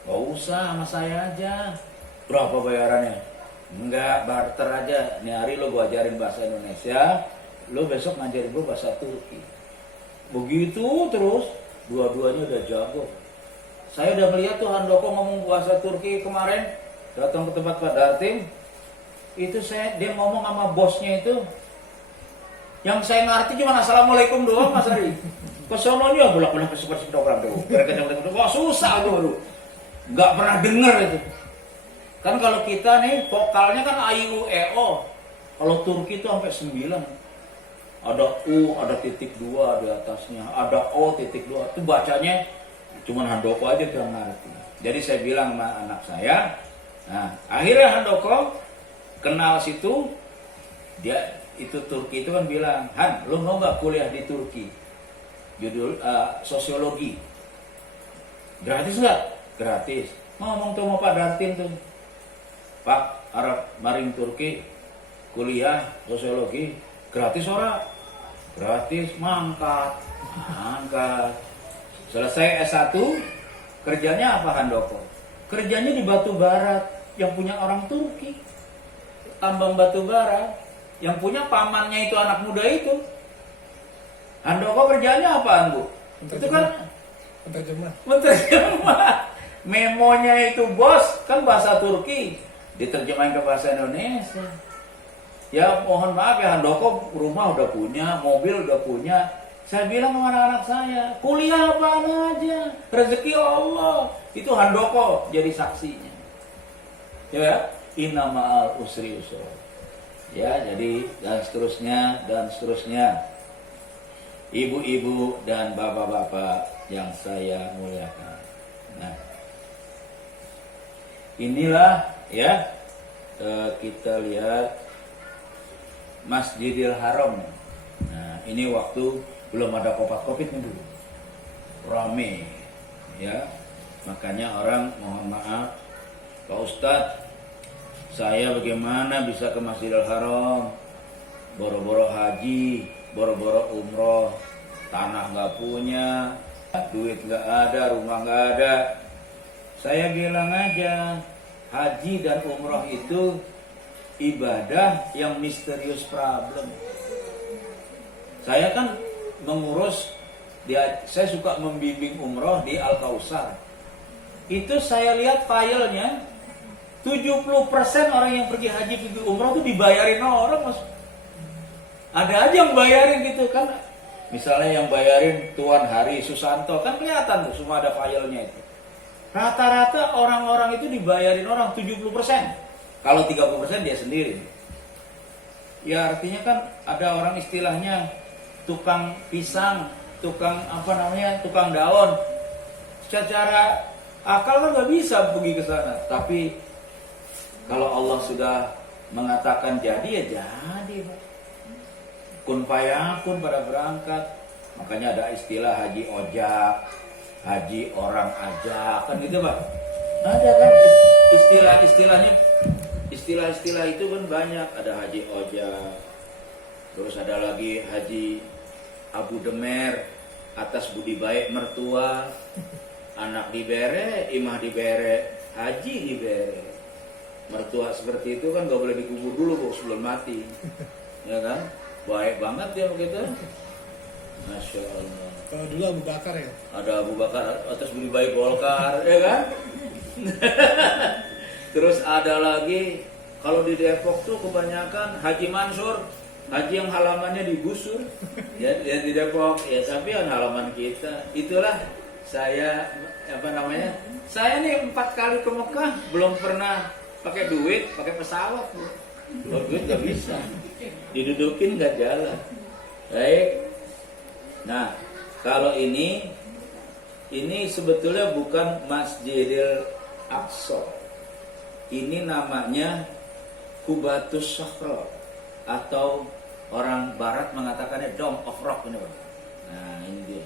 Gak usah, sama saya aja. Berapa bayarannya? Enggak, barter aja. Nih hari lo gue ajarin bahasa Indonesia, lo besok ngajarin gue bahasa Turki. Begitu terus, dua-duanya udah jago. Saya udah melihat tuh Handoko ngomong bahasa Turki kemarin, datang ke tempat Pak Dartim. Itu dia ngomong sama bosnya itu. Yang saya ngerti cuma assalamualaikum doang, Mas Ari. Kesononya bolak-balik seperti program tuh. Wah susah tuh, nggak pernah dengar itu. Kan kalau kita nih vokalnya kan a i u e o. Kalau Turki itu sampai 9. Ada u, ada titik 2 di atasnya, ada o titik 2. Itu bacanya cuman Handoko aja yang ngerti. Jadi saya bilang sama anak saya, nah akhirnya Handoko kenal situ, dia itu Turki itu kan bilang, Han, lo mau nggak kuliah di Turki? Judul sosiologi. Gratis nggak? Gratis. Ngomong tuh sama Pak Dartin tuh, Pak, Arab Maring Turki kuliah sosiologi gratis ora? Gratis, mangkat. Selesai S1, kerjanya apa Handoko? Kerjanya di batu bara yang punya orang Turki. Tambang batu bara yang punya pamannya itu anak muda itu. Handoko kerjanya apaan, Bu? Itu kan Menterjemah. Memonya itu bos kan bahasa Turki, diterjemahin ke bahasa Indonesia. Ya mohon maaf ya, Handoko rumah udah punya, mobil udah punya. Saya bilang sama anak-anak saya, kuliah apaan aja, rezeki Allah. Itu Handoko jadi saksinya. Ya, inna ma'al usri yusra. Ya, jadi dan seterusnya. Ibu-ibu dan bapak-bapak yang saya muliakan. Nah, inilah ya kita lihat Masjidil Haram. Nah, ini waktu belum ada COVID nih dulu, rame ya, makanya orang mohon maaf, Pak Ustadz, saya bagaimana bisa ke Masjidil Haram, boro-boro haji, boro-boro umroh, tanah nggak punya, duit nggak ada, rumah nggak ada. Saya bilang aja, haji dan umroh itu ibadah yang misterius problem. Saya kan mengurus saya suka membimbing umroh di Al-Kausar. Itu saya lihat filenya 70% orang yang pergi haji pergi umroh itu dibayarin orang, Mas. Ada aja yang bayarin gitu kan. Misalnya yang bayarin Tuan Hari Susanto kan kelihatan tuh, semua ada filenya itu. Rata-rata orang-orang itu dibayarin orang 70%. Kalau 30% dia sendiri. Ya artinya kan ada orang istilahnya tukang pisang, tukang tukang daun. Secara akal kan nggak bisa pergi ke sana. Tapi kalau Allah sudah mengatakan jadi ya jadi, Pak. Kun fayakun pada berangkat. Makanya ada istilah haji ojak, haji orang ajak, kan gitu, Pak. Ada kan istilah-istilah itu kan banyak. Ada haji ojak, terus ada lagi haji Abu Demer, atas budi baik mertua, anak dibere, imah dibere, haji dibere. Mertua seperti itu kan gak boleh dikubur dulu kok sebelum mati, ya kan? Baik banget ya begitu. Masya Allah. Kalau dulu Abu Bakar ya? Ada Abu Bakar atas budi baik Golkar, ya kan? Terus ada lagi, kalau di Depok tuh kebanyakan Haji Mansur, haji yang halamannya digusur, ya di Depok, ya tapi yang halaman kita. Itulah saya saya nih 4 kali ke Mekah belum pernah pakai duit, pakai pesawat. Kalau duit nggak bisa, didudukin nggak jalan. Baik. Nah, kalau ini sebetulnya bukan Masjidil Aqsa. Ini namanya Qubatus Sakhra, atau orang barat mengatakannya Dome of Rock ini, Pak. Nah, ini dia.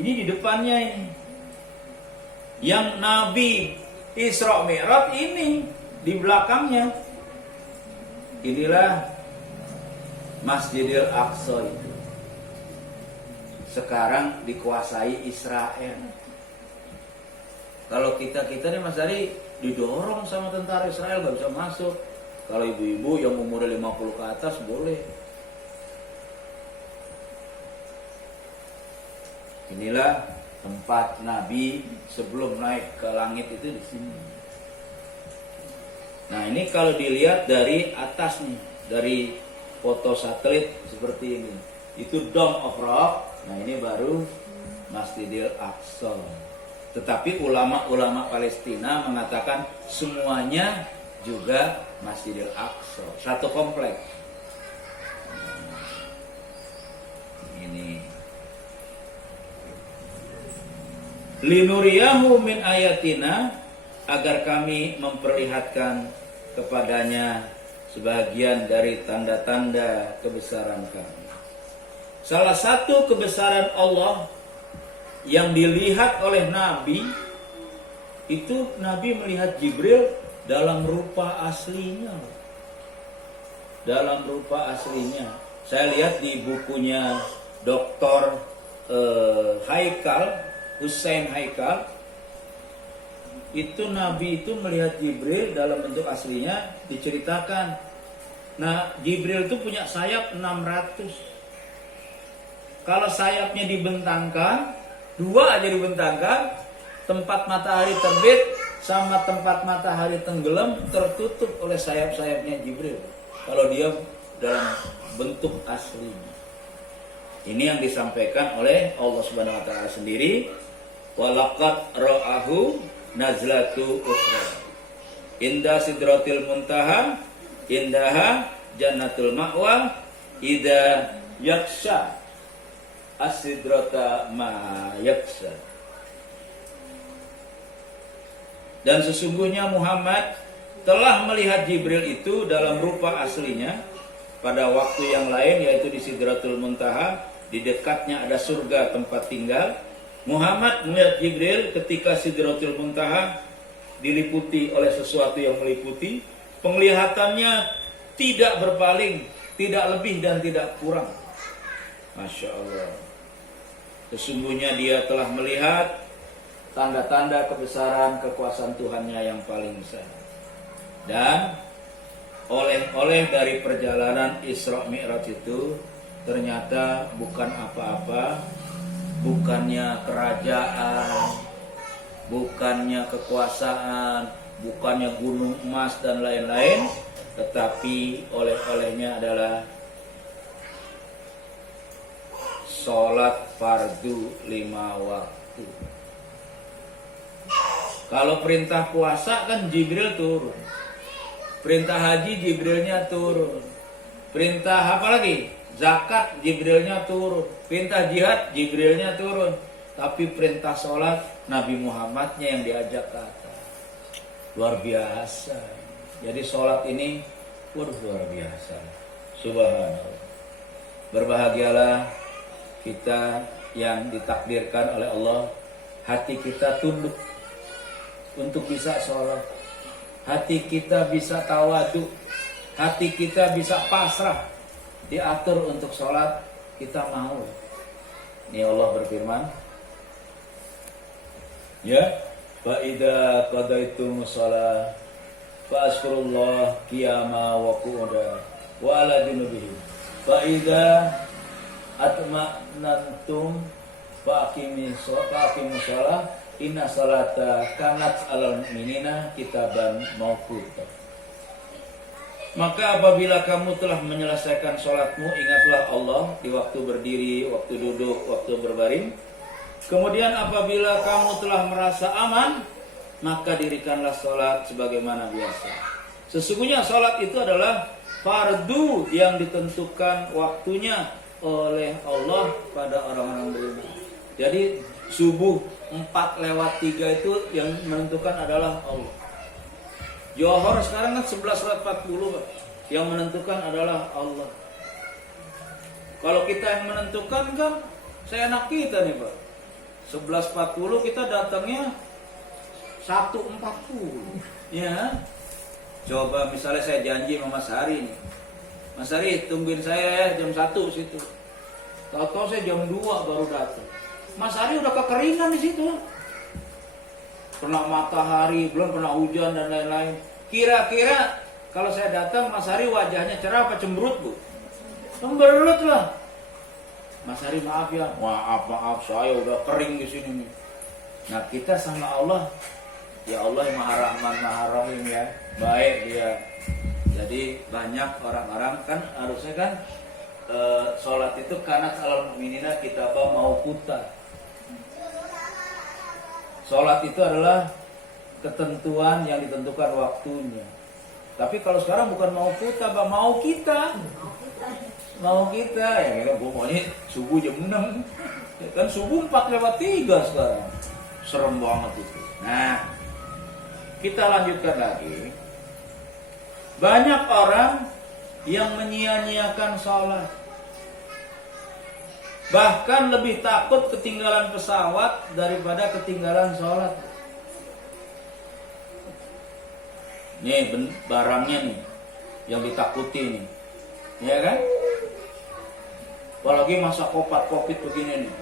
Ini di depannya ini. Yang Nabi Isra Mi'raj ini di belakangnya. Inilah Masjidil Aqsa itu. Sekarang dikuasai Israel. Kalau kita nih Mas Ari didorong sama tentara Israel gak bisa masuk. Kalau ibu-ibu yang umurnya 50 ke atas boleh. Inilah tempat Nabi sebelum naik ke langit itu di sini. Nah ini kalau dilihat dari atas nih, dari foto satelit seperti ini, itu Dome of Rock. Nah ini baru Masjidil Aqsa. Tetapi ulama-ulama Palestina mengatakan semuanya juga Masjidil Aqsa, satu kompleks. Ini linuriyahu min ayatina, agar kami memperlihatkan kepadanya sebagian dari tanda-tanda kebesaran kami. Salah satu kebesaran Allah yang dilihat oleh Nabi itu, Nabi melihat Jibril dalam rupa aslinya. Dalam rupa aslinya. Saya lihat di bukunya Dr. Haikal, Hussein Haikal, itu Nabi itu melihat Jibril dalam bentuk aslinya, diceritakan. Nah, Jibril itu punya sayap 600. Kalau sayapnya dibentangkan, 2 aja dibentangkan, tempat matahari terbit sama tempat matahari tenggelam tertutup oleh sayap-sayapnya Jibril. Kalau dia dalam bentuk aslinya. Ini yang disampaikan oleh Allah Subhanahu wa taala sendiri. Walaqad ra'ahu nazlatu ukhra inda sidratil muntaha indaha jannatul ma'wa idza yaksha as-sidrata ma yaksha. Dan sesungguhnya Muhammad telah melihat Jibril itu dalam rupa aslinya pada waktu yang lain, yaitu di Sidratul Muntaha, di dekatnya ada surga tempat tinggal. Muhammad melihat Jibril ketika Sidratul Muntaha diliputi oleh sesuatu yang meliputi. Penglihatannya tidak berpaling, tidak lebih dan tidak kurang. Masya Allah. Sesungguhnya dia telah melihat tanda-tanda kebesaran kekuasaan Tuhannya yang paling besar. Dan oleh-oleh dari perjalanan Isra Mi'raj itu ternyata bukan apa-apa, bukannya kerajaan, bukannya kekuasaan, bukannya gunung emas dan lain-lain, tetapi oleh-olehnya adalah sholat fardu 5 waktu. Kalau perintah puasa kan Jibril turun, perintah haji Jibrilnya turun, perintah apa lagi? Zakat Jibrilnya turun, perintah jihad Jibrilnya turun, tapi perintah sholat Nabi Muhammadnya yang diajak ke atas. Luar biasa. Jadi sholat ini luar biasa. Subhanallah. Berbahagialah kita yang ditakdirkan oleh Allah, hati kita tunduk untuk bisa sholat, hati kita bisa tawadu, hati kita bisa pasrah, diatur untuk sholat, kita mau. Ini Allah berfirman, ya, fa idza qadaytumus shalah fa'azkurullah qiyama wa qu'uda wa ala junubihim fa idza atma'nantum faqimus shalah inna salata kanat alal mu'minina kitaban mauquta. Maka apabila kamu telah menyelesaikan sholatmu, ingatlah Allah di waktu berdiri, waktu duduk, waktu berbaring. Kemudian apabila kamu telah merasa aman, maka dirikanlah sholat sebagaimana biasa. Sesungguhnya sholat itu adalah fardu yang ditentukan waktunya oleh Allah pada orang-orang beriman. Jadi subuh 4:03 itu yang menentukan adalah Allah. Johor sekarang kan 11:40 Pak. Yang menentukan adalah Allah. Kalau kita yang menentukan kan seenak kita nih Pak. 11:40 kita datangnya 1.40. Ya. Coba misalnya saya janji sama Mas Hari nih. Mas Hari tungguin saya ya jam 1 situ. Tahu-tahu saya jam 2 baru datang. Mas Hari udah kekeringan di situ. Kena matahari, belum kena hujan dan lain-lain. Kira-kira kalau saya datang Mas Hari wajahnya cerah apa cemberut, Bu? Cemberut lah. Mas Hari maaf ya. Maaf saya udah kering di sini nih. Nah, kita sama Allah, ya Allah yang Maha Rahman Maha Rahim ya. Baik dia. Jadi banyak orang-orang kan harusnya kan sholat itu karena alal mu'minina kitabah mauquta. Sholat itu adalah ketentuan yang ditentukan waktunya. Tapi kalau sekarang bukan mau kita, mau kita. Mau kita, ya kita pokoknya subuh jam 6. Ya kan subuh 4:03 sekarang. Serem banget itu. Nah, kita lanjutkan lagi. Banyak orang yang menyia-nyiakan sholat. Bahkan lebih takut ketinggalan pesawat daripada ketinggalan sholat. Nih barangnya nih yang ditakuti nih, ya kan? Apalagi masa covid begini nih.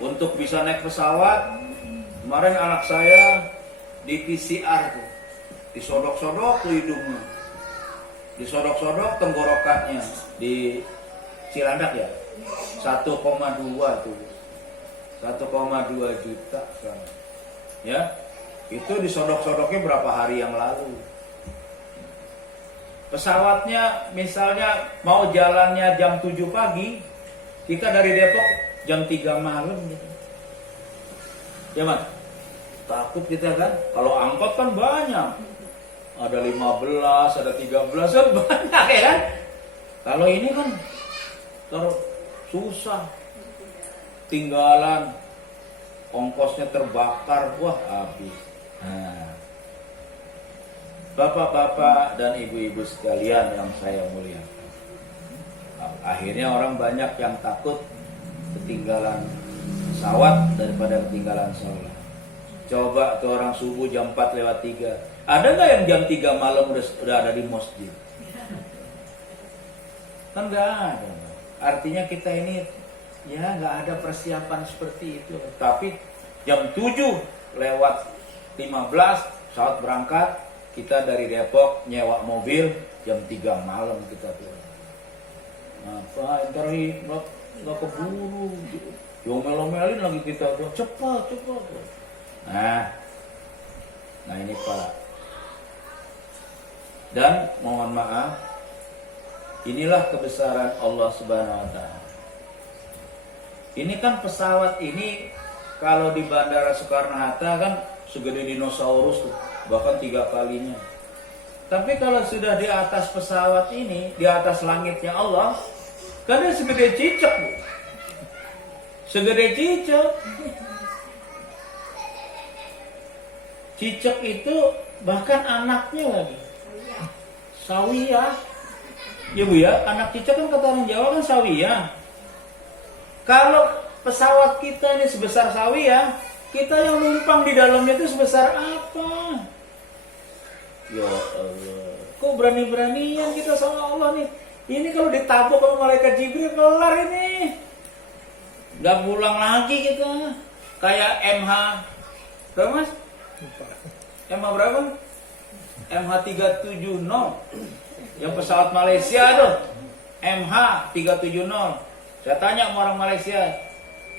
Untuk bisa naik pesawat, kemarin anak saya di PCR tuh, disodok-sodok tuh hidungnya, disodok-sodok tenggorokannya di Cilandak ya. 1,2 tuh 1,2 juta kan. Ya, itu disodok-sodoknya berapa hari yang lalu. Pesawatnya misalnya mau jalannya jam 7 pagi, kita dari Depok jam 3 malam gitu. Ya Mas, takut kita kan. Kalau angkot kan banyak, ada 15, ada 13, kan banyak ya kan. Kalau ini kan susah, tinggalan, ongkosnya terbakar, wah habis. Nah, bapak-bapak dan ibu-ibu sekalian yang saya muliakan, akhirnya orang banyak yang takut ketinggalan pesawat daripada ketinggalan sholat. Coba tuh orang subuh jam 4:03, ada nggak yang jam 3 malam udah ada di masjid? Kan nggak ada. Artinya kita ini ya nggak ada persiapan seperti itu. Tapi jam 7:15 saat berangkat, kita dari Depok nyewa mobil jam 3 malam kita pulang. Apa ntar nggak keburu, diomel-omelin lagi kita tuh cepat. Nah ini Pak. Dan mohon maaf, inilah kebesaran Allah Subhanahu wa Ta'ala. Ini kan pesawat ini kalau di Bandara Soekarno-Hatta kan segede dinosaurus tuh, bahkan 3 kalinya. Tapi kalau sudah di atas pesawat ini, di atas langitnya Allah, kan dia segede cicak, Bu. Segede cicak. Cicak itu bahkan anaknya lagi sawiyah. Ya Bu ya, anak cicak kan kata orang Jawa kan sawiyah. Kalau pesawat kita ini sebesar sawiyah, kita yang numpang di dalamnya itu sebesar apa? Ya Allah, kok berani-beranian kita sama Allah nih. Ini kalau ditabuk sama malaikat Jibril kelar ini. Gak pulang lagi kita. Kayak MH berapa Mas? MH berapa? MH 370 yang pesawat Malaysia tuh, MH 370. Saya tanya sama orang Malaysia,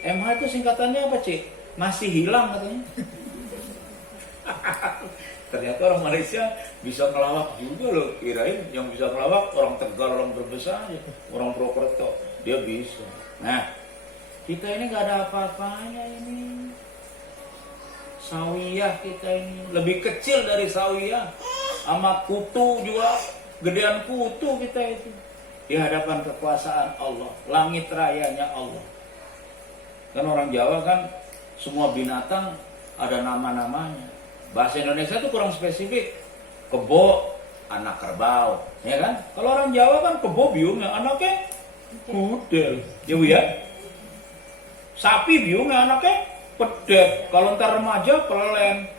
MH itu singkatannya apa Cik? Masih hilang katanya. Ternyata orang Malaysia bisa ngelawak juga loh. Kirain yang bisa ngelawak orang Tegal, orang Brebes aja, orang Purwokerto, dia bisa. Nah, kita ini gak ada apa-apanya ini. Sawiyah kita ini lebih kecil dari sawiyah, sama kutu juga gedean kutu kita itu di hadapan kekuasaan Allah, langit rayanya Allah. Kan orang Jawa kan semua binatang ada nama-namanya. Bahasa Indonesia itu kurang spesifik. Kebo anak kerbau, ya kan? Kalau orang Jawa kan kebo biungnya anaknya kudel, ya Bu ya. Sapi biungnya anaknya pedek, kalau ntar remaja pelelen.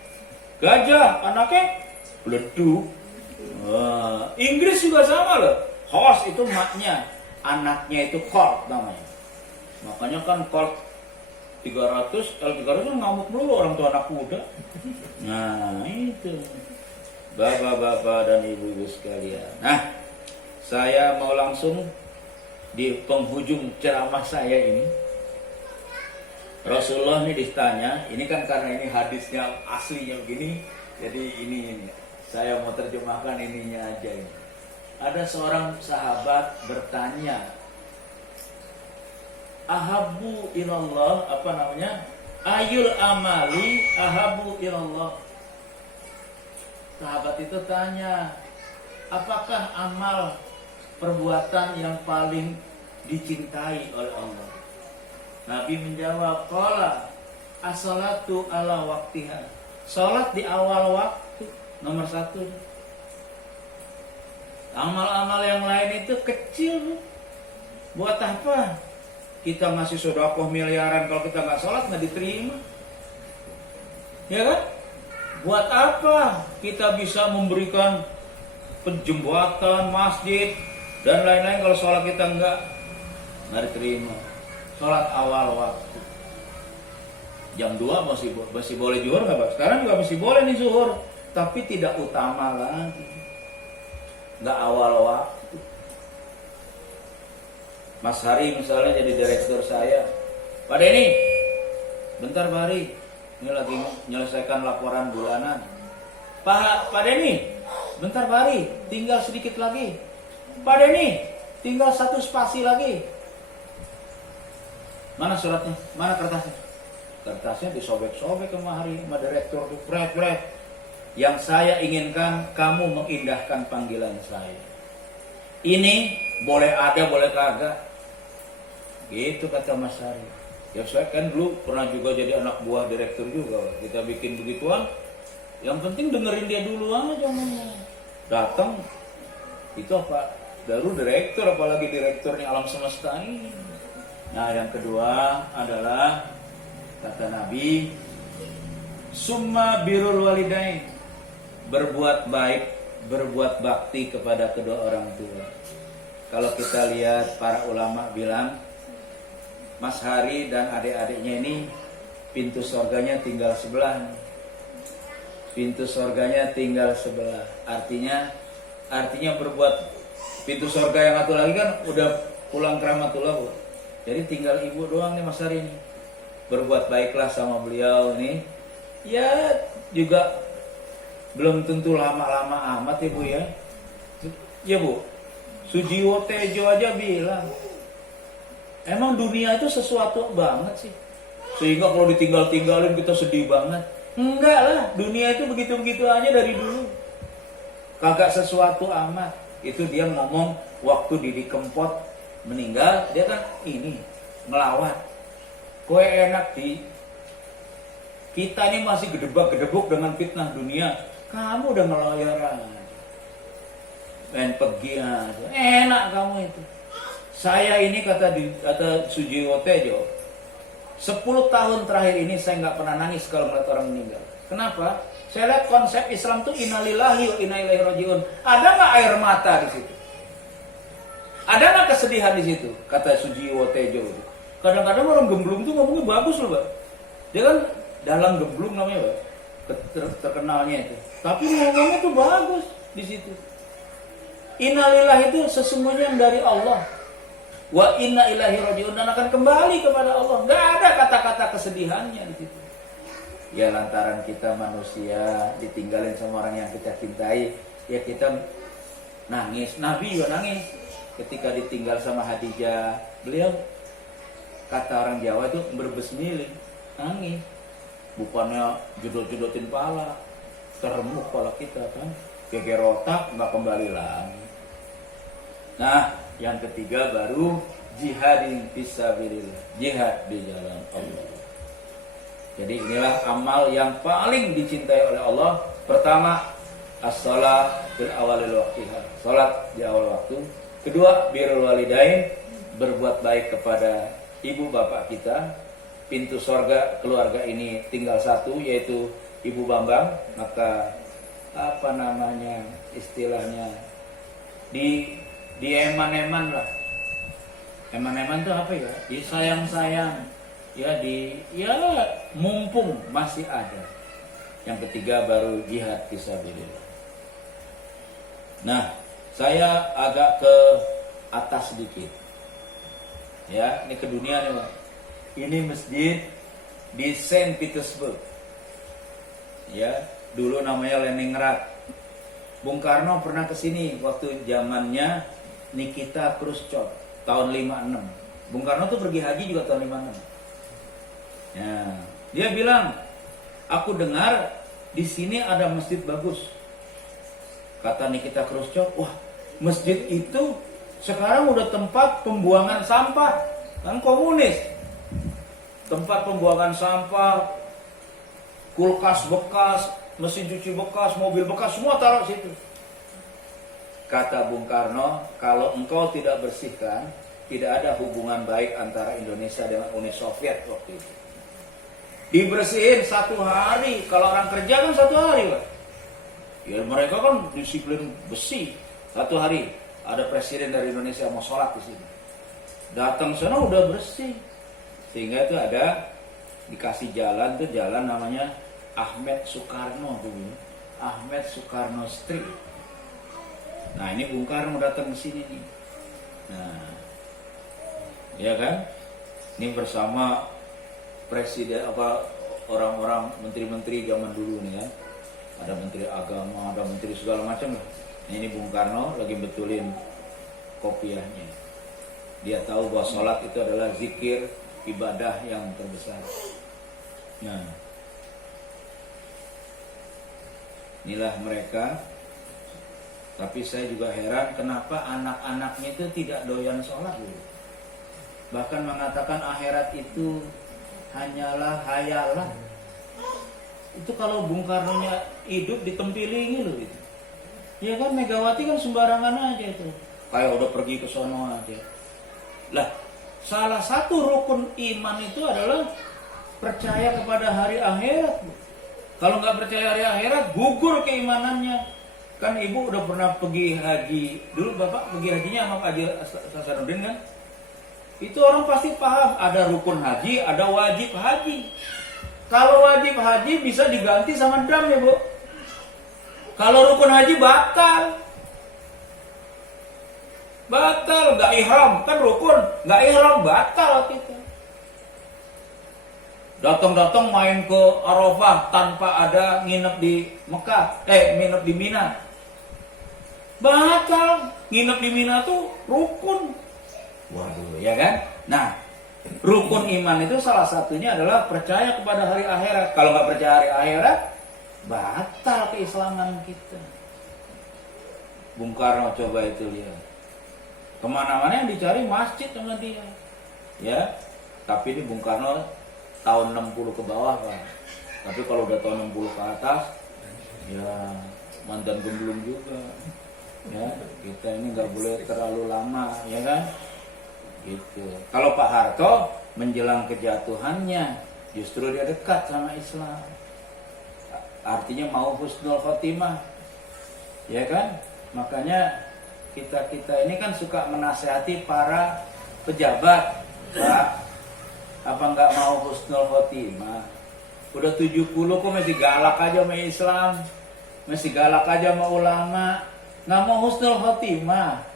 Gajah, anaknya beleduk. Inggris juga sama loh. Horse itu maknya, anaknya itu colt namanya. Makanya kan colt 300, L300 ngamuk dulu orang tua anak muda. Nah itu, bapak-bapak dan ibu-ibu sekalian. Nah, saya mau langsung di penghujung ceramah saya ini. Rasulullah ini ditanya, ini kan karena ini hadisnya aslinya begini, jadi ini saya mau terjemahkan ininya aja ini. Ada seorang sahabat bertanya, ahabbu ilallah, apa namanya? Ayul amali ahabbu ilallah. Sahabat itu tanya, apakah amal perbuatan yang paling dicintai oleh Allah? Nabi menjawab, qala as-salatu ala waktiha. Salat di awal waktu nomor 1. Amal-amal yang lain itu kecil. Buat apa? Kita ngasih sedekah miliaran, kalau kita nggak sholat nggak diterima, ya kan? Buat apa kita bisa memberikan penjembatan, masjid dan lain-lain kalau sholat kita nggak diterima? Sholat awal waktu. Jam 2 masih boleh zuhur nggak, Pak? Sekarang juga masih boleh nih zuhur, tapi tidak utama lagi, nggak awal waktu. Mas Hari misalnya jadi direktur saya, Pak Denny, bentar Pak Hari, ini lagi menyelesaikan laporan bulanan. Pak Denny, bentar Pak Hari, tinggal sedikit lagi. Pak Denny, tinggal 1 spasi lagi. Mana suratnya? Mana kertasnya? Kertasnya disobek-sobek sama Hari, sama direktur, bret. Yang saya inginkan kamu mengindahkan panggilan saya. Ini boleh ada, boleh kagak. Gitu kata Mas Hari. Ya saya kan dulu pernah juga jadi anak buah direktur juga. Kita bikin begituan, yang penting dengerin dia dulu aja ngomong. Datang itu apa? Baru direktur, apalagi direkturnya alam semesta ini. Nah yang kedua adalah kata Nabi, summa birrul walidain, berbuat baik, berbuat bakti kepada kedua orang tua. Kalau kita lihat para ulama bilang, Mas Hari dan adik-adiknya ini pintu surganya tinggal sebelah. Pintu surganya tinggal sebelah. Artinya berbuat, pintu surga yang satu lagi kan udah pulang ke rahmatullah, Bu. Jadi tinggal ibu doang nih Mas Hari ini. Berbuat baiklah sama beliau nih. Ya juga belum tentu lama-lama amat ya Bu ya. Ya Bu, Sujiwo Tejo aja bilang, emang dunia itu sesuatu banget sih, sehingga kalau ditinggal-tinggalin kita sedih banget. Enggak lah, dunia itu begitu-begitu aja dari dulu, kagak sesuatu amat. Itu dia ngomong waktu Didi Kempot meninggal, dia kan ini ngelawat, kowe enak di kita ini masih gedebak-gedebuk dengan fitnah dunia, kamu udah ngelayar aja, main pergi aja, enak kamu itu. Saya ini kata Sujiwo Tejo, 10 tahun terakhir ini saya nggak pernah nangis kalau melihat orang meninggal. Kenapa? Saya lihat konsep Islam tuh innalillahi wa inna ilaihi rajiun. Ada nggak air mata di situ? Ada nggak kesedihan di situ? Kata Sujiwo Tejo itu. Kadang-kadang orang gemblung tuh ngomongnya bagus loh, Pak. Dia kan dalam gemblung namanya, Pak. Terkenalnya itu. Tapi ngomongnya tuh bagus di situ. Innalillahi itu sesungguhnya yang dari Allah. Wa inna ilaihi rajiun, dan akan kembali kepada Allah. Nggak ada kata-kata kesedihannya di situ. Ya lantaran kita manusia ditinggalin sama orang yang kita cintai, ya kita nangis. Nabi juga nangis ketika ditinggal sama Khadijah. Beliau kata orang Jawa itu berbesmilih, nangis. Bukannya judot-judotin pala, teremuk pala kita kan, geger otak, nggak kembali lagi. Nah, yang ketiga baru jihadin fisabilillah, jihad di jalan Allah. Jadi inilah amal yang paling dicintai oleh Allah. Pertama, as-shalah fil awalil waqtiha, salat di awal waktu. Kedua, birrul walidain, berbuat baik kepada ibu bapak kita. Pintu surga keluarga ini tinggal satu, yaitu Ibu Bambang, maka apa namanya istilahnya di eman-eman lah. Eman-eman tuh apa ya? Di sayang-sayang, ya mumpung masih ada. Yang ketiga baru jihad fisabilillah. Nah, saya agak ke atas sedikit. Ya, ini ke dunia nih, Pak. Ini masjid di Saint Petersburg. Ya, dulu namanya Leningrad. Bung Karno pernah ke sini waktu zamannya Nikita Khrushchev tahun 56. Bung Karno tuh pergi haji juga tahun 56. Ya, dia bilang, "Aku dengar di sini ada masjid bagus." Kata Nikita Khrushchev, "Wah, masjid itu sekarang udah tempat pembuangan sampah." Kan komunis. Tempat pembuangan sampah, kulkas bekas, mesin cuci bekas, mobil bekas, semua taruh situ. Kata Bung Karno, "Kalau engkau tidak bersihkan, tidak ada hubungan baik antara Indonesia dengan Uni Soviet waktu itu." Dibersihin 1 hari, kalau orang kerja kan 1 hari, Pak. Ya mereka kan disiplin besi. 1 hari ada presiden dari Indonesia mau sholat di sini, datang sana udah bersih, sehingga itu ada dikasih jalan tuh, jalan namanya Ahmed Soekarno tuh, Ahmed Soekarno Street. Nah ini Bung Karno datang ke sini nih. Nah, ya kan? Ini bersama presiden orang-orang menteri-menteri zaman dulu nih ya. Ada menteri agama, ada menteri segala macam lah. Nah, ini Bung Karno lagi betulin kopiahnya. Dia tahu bahwa sholat itu adalah zikir ibadah yang terbesar. Nah, inilah mereka. Tapi saya juga heran kenapa anak-anaknya itu tidak doyan sholat dulu. Bahkan mengatakan akhirat itu hanyalah hayalan. Itu kalau Bung Karno-nya hidup ditempilingi loh itu. Ya kan, Megawati kan sembarangan aja itu. Kayak udah pergi ke sono aja. Lah, salah satu rukun iman itu adalah percaya kepada hari akhirat. Kalau nggak percaya hari akhirat, gugur keimanannya. Kan ibu udah pernah pergi haji. Dulu bapak pergi hajinya sama Pak Haji Hasanuddin kan? Itu orang pasti paham, ada rukun haji, ada wajib haji. Kalau wajib haji bisa diganti sama dam ya Bu. Kalau rukun haji batal. Batal, nggak ihram, kan rukun, nggak ihram batal kita. Datang-datang main ke Arafah tanpa ada nginep di Mekah, nginep di Mina. Batal, nginep di Mina tuh rukun. Waduh, ya kan? Nah, rukun iman itu salah satunya adalah percaya kepada hari akhirat. Kalau nggak percaya hari akhirat, batal keislaman kita. Bung Karno coba itu lihat. Kemana-mana yang dicari masjid sama dia. Ya, tapi ini Bung Karno tahun 60 ke bawah Pak. Tapi kalau udah tahun 60 ke atas, ya mantan gemblung juga. Ya, kita ini nggak boleh terlalu lama, ya kan? Gitu. Kalau Pak Harto menjelang kejatuhannya, justru dia dekat sama Islam. Artinya mau husnul khotimah, ya kan? Makanya kita ini kan suka menasehati para pejabat, Pak. Apa nggak mau husnul khotimah? Udah 70 kok masih galak aja sama Islam, masih galak aja sama ulama, nggak mau husnul khotimah.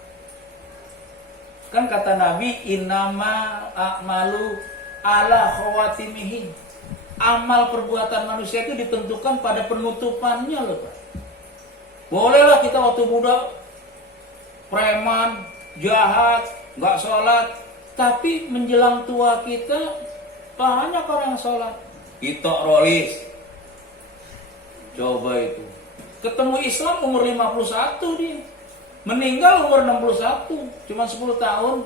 Kan kata Nabi, innama a'malu ala khawatimihi. Amal perbuatan manusia itu ditentukan pada penutupannya loh Pak. Bolehlah kita waktu muda preman, jahat, nggak sholat, tapi menjelang tua kita banyak orang yang sholat. Kita rolis. Coba itu. Ketemu Islam umur 51 dia. Meninggal umur 61, cuma 10 tahun.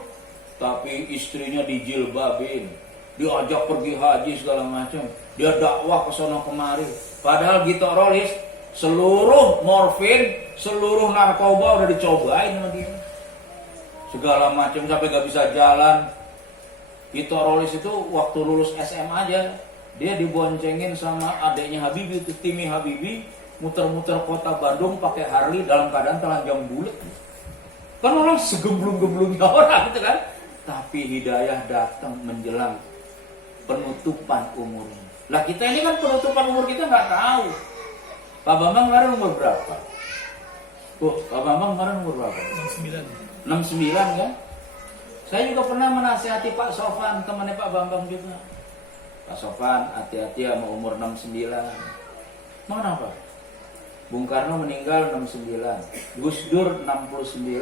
Tapi istrinya dijilbabin, diajak pergi haji segala macam. Dia dakwah ke sono kemari. Padahal Gito Rolis, seluruh morfin, seluruh narkoba udah dicobain sama dia. Segala macam sampai gak bisa jalan. Gito Rolis itu waktu lulus SMA aja Dia diboncengin sama adiknya Habibie, itu Timi Habibie, muter-muter kota Bandung pakai Harley dalam keadaan telanjang bulat. Kan orang segemblung-gemblungnya orang gitu kan. Tapi hidayah datang menjelang penutupan umurnya. Lah kita ini kan penutupan umur kita nggak tahu. Pak Bambang kemarin umur berapa? Pak Bambang kemarin umur berapa? 69. 69 kan? Saya juga pernah menasihati Pak Sofan, temannya Pak Bambang juga. Pak Sofan, hati-hati sama umur 69. Kenapa? Bung Karno meninggal 69, Gus Dur 69,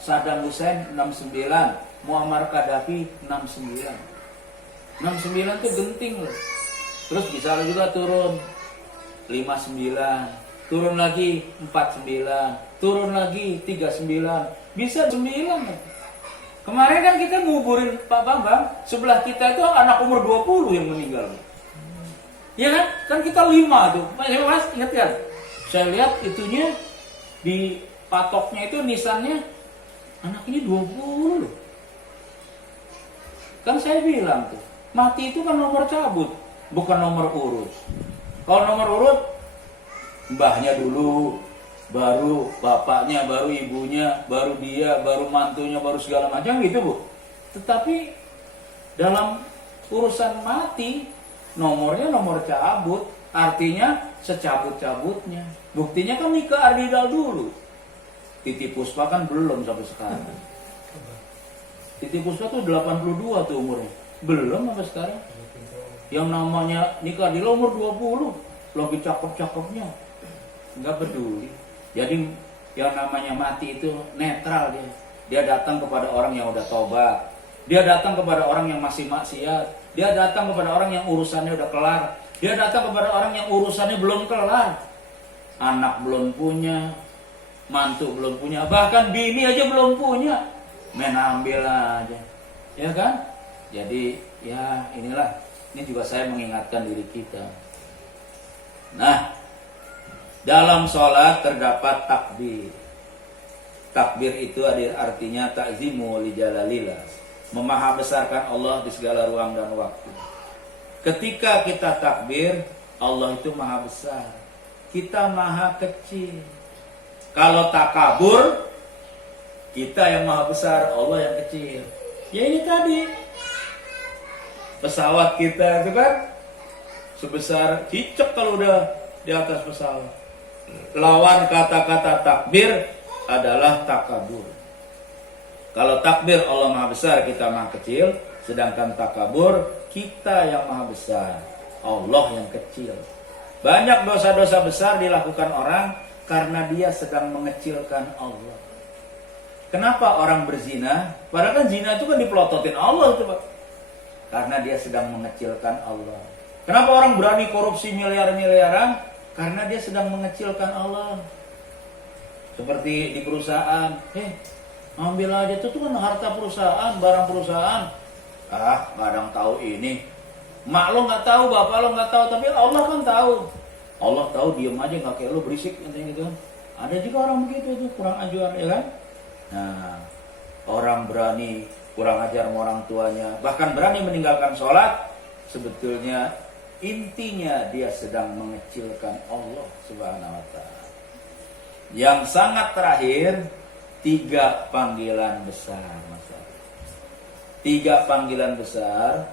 Saddam Hussein 69, Muammar Gaddafi 69. 69 itu genting loh. Terus bisa juga turun 59, turun lagi 49, turun lagi 39, bisa 9. Kemarin kan kita nguburin Pak Bambang, sebelah kita itu anak umur 20 yang meninggal. Ya kan? Kan kita 5 tuh. Mas ingat kan? Saya lihat itunya di patoknya itu nisannya anak ini 20 loh. Kan saya bilang tuh, mati itu kan nomor cabut, bukan nomor urut. Kalau nomor urut, mbahnya dulu, baru bapaknya, baru ibunya, baru dia, baru mantunya, baru segala macam gitu Bu. Tetapi dalam urusan mati, nomornya nomor cabut, artinya secabut-cabutnya. Buktinya kan Nika Ardhidal dulu. Titi Puspa kan belum sampai sekarang. Titi Puspa tuh 82 tuh umurnya. Belum sampai sekarang. Yang namanya Nika Ardhidal umur 20, lagi cakep-cakepnya. Enggak peduli. Jadi yang namanya mati itu netral dia. Dia datang kepada orang yang udah tobat. Dia datang kepada orang yang masih maksiat. Dia datang kepada orang yang urusannya udah kelar. Dia datang kepada orang yang urusannya belum kelar. Anak belum punya, mantu belum punya, bahkan bini aja belum punya. Main ambil aja. Ya kan? Jadi ya inilah. Ini juga saya mengingatkan diri kita. Nah, dalam sholat terdapat takbir. Takbir itu artinya ta'zimu li jalalillah, memahabesarkan Allah di segala ruang dan waktu. Ketika kita takbir, Allah itu maha besar, kita maha kecil. Kalau takabur, kita yang maha besar, Allah yang kecil. Ya ini tadi, pesawat kita itu kan sebesar cicak kalau udah di atas pesawat. Lawan kata-kata takbir adalah takabur. Kalau takbir Allah maha besar, kita maha kecil. Sedangkan takabur, kita yang maha besar, Allah yang kecil. Banyak dosa-dosa besar dilakukan orang karena dia sedang mengecilkan Allah. Kenapa orang berzina? Padahal kan zina itu kan dipelototin Allah itu Pak. Karena dia sedang mengecilkan Allah. Kenapa orang berani korupsi miliar-miliaran? Karena dia sedang mengecilkan Allah. Seperti di perusahaan, ambil aja itu kan harta perusahaan, barang perusahaan. Gak ada yang tahu ini. Mak lo nggak tahu, bapak lo nggak tahu, tapi Allah kan tahu. Allah tahu, diem aja nggak kayak lo berisik gitu. Ada juga orang begitu tuh, kurang ajar ya kan? Nah, orang berani kurang ajar sama orang tuanya, bahkan berani meninggalkan sholat, sebetulnya intinya dia sedang mengecilkan Allah Subhanahu wa Ta'ala. Yang sangat terakhir, 3 panggilan besar. 3 panggilan besar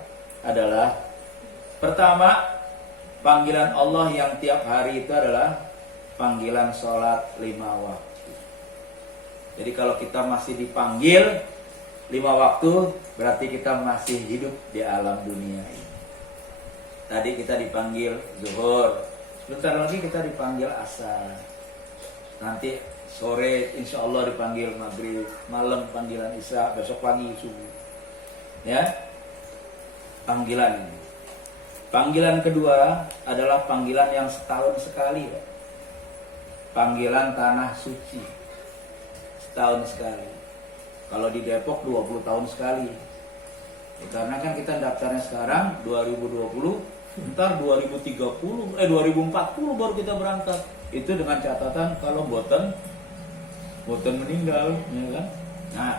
adalah, pertama, panggilan Allah yang tiap hari itu adalah panggilan sholat 5 waktu. Jadi kalau kita masih dipanggil 5 waktu, berarti kita masih hidup di alam dunia ini. Tadi kita dipanggil zuhur, sebentar lagi kita dipanggil asar. Nanti sore insya Allah dipanggil maghrib, malam panggilan isya, besok pagi subuh. Ya, panggilan ini. Panggilan kedua adalah panggilan yang setahun sekali. Panggilan tanah suci, setahun sekali. Kalau di Depok 20 tahun sekali. Ya, karena kan kita daftarnya sekarang 2020, ntar 2030, 2040 baru kita berangkat. Itu dengan catatan kalau boten meninggal, ya kan? Nah,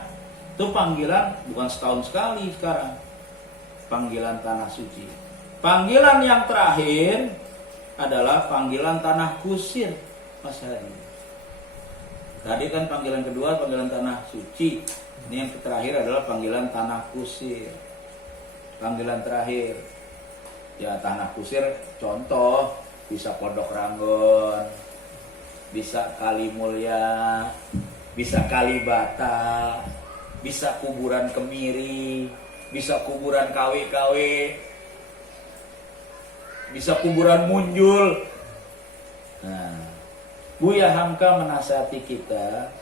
itu panggilan bukan setahun sekali sekarang. Panggilan tanah suci. Panggilan yang terakhir adalah panggilan tanah kusir, Mas Hari. Tadi kan panggilan kedua panggilan tanah suci. Ini yang terakhir adalah panggilan tanah kusir. Panggilan terakhir. Ya tanah kusir contoh bisa Pondok Ranggon, bisa Kali Mulya, bisa Kalibata, bisa kuburan Kemiri, bisa kuburan KW-KW, bisa kuburan Munjul. Nah, Buya Hamka menasihati kita,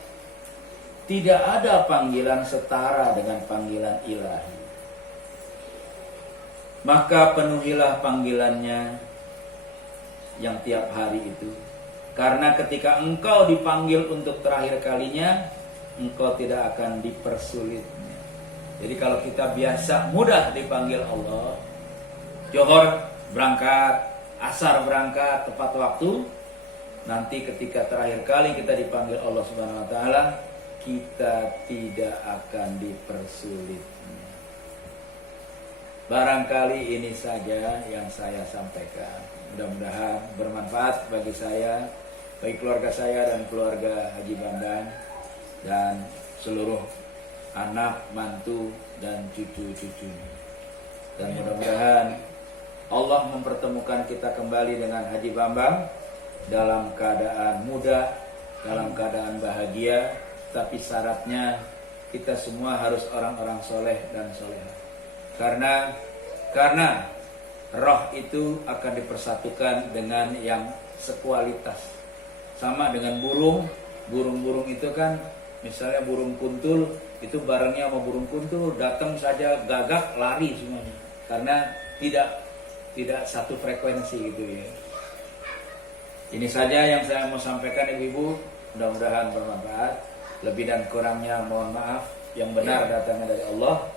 tidak ada panggilan setara dengan panggilan ilahi. Maka penuhilah panggilannya yang tiap hari itu. Karena ketika engkau dipanggil untuk terakhir kalinya, engkau tidak akan dipersulitnya. Jadi kalau kita biasa mudah dipanggil Allah, Johor berangkat, asar berangkat tepat waktu, nanti ketika terakhir kali kita dipanggil Allah Subhanahu wa taala, kita tidak akan dipersulitnya. Barangkali ini saja yang saya sampaikan. Mudah-mudahan bermanfaat bagi saya, bagi keluarga saya dan keluarga Haji Bambang dan seluruh anak, mantu dan cucu-cucunya. Dan mudah-mudahan Allah mempertemukan kita kembali dengan Haji Bambang dalam keadaan muda, dalam keadaan bahagia, tapi syaratnya kita semua harus orang-orang soleh dan soleha. Karena roh itu akan dipersatukan dengan yang sekualitas. Sama dengan burung. Burung-burung itu kan, misalnya burung kuntul, itu barengnya sama burung kuntul, datang saja gagak lari semuanya. Karena tidak satu frekuensi gitu ya. Ini saja yang saya mau sampaikan ibu-ibu. Mudah-mudahan bermanfaat. Lebih dan kurangnya mohon maaf. Yang benar datangnya dari Allah,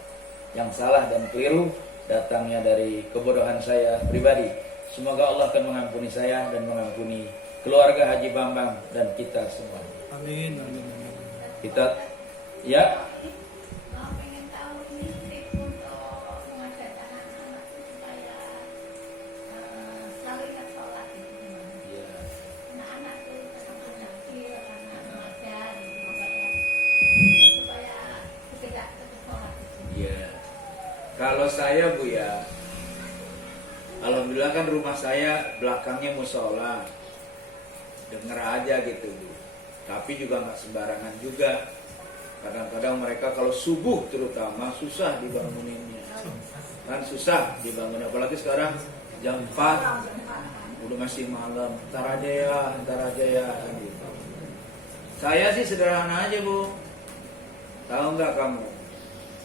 yang salah dan keliru datangnya dari kebodohan saya pribadi. Semoga Allah akan mengampuni saya dan mengampuni keluarga Haji Bambang dan kita semua. Amin, amin, amin. Kita ya. Pengen tahu ini trik untuk mengajar anak-anak supaya selalu ingat sholat itu gimana? Ya. Anak-anak tuh anak kecil, anak remaja gitu, supaya tidak tetap sholat itu. Iya. Kalau saya Bu ya, alhamdulillah kan rumah saya belakangnya musola, denger aja gitu Bu. Tapi juga nggak sembarangan juga. Kadang-kadang mereka kalau subuh terutama susah dibanguninnya, kan susah dibangun. Apalagi sekarang jam 4 udah masih malam, ntar aja ya gitu. Saya sih sederhana aja Bu. Tahu nggak kamu?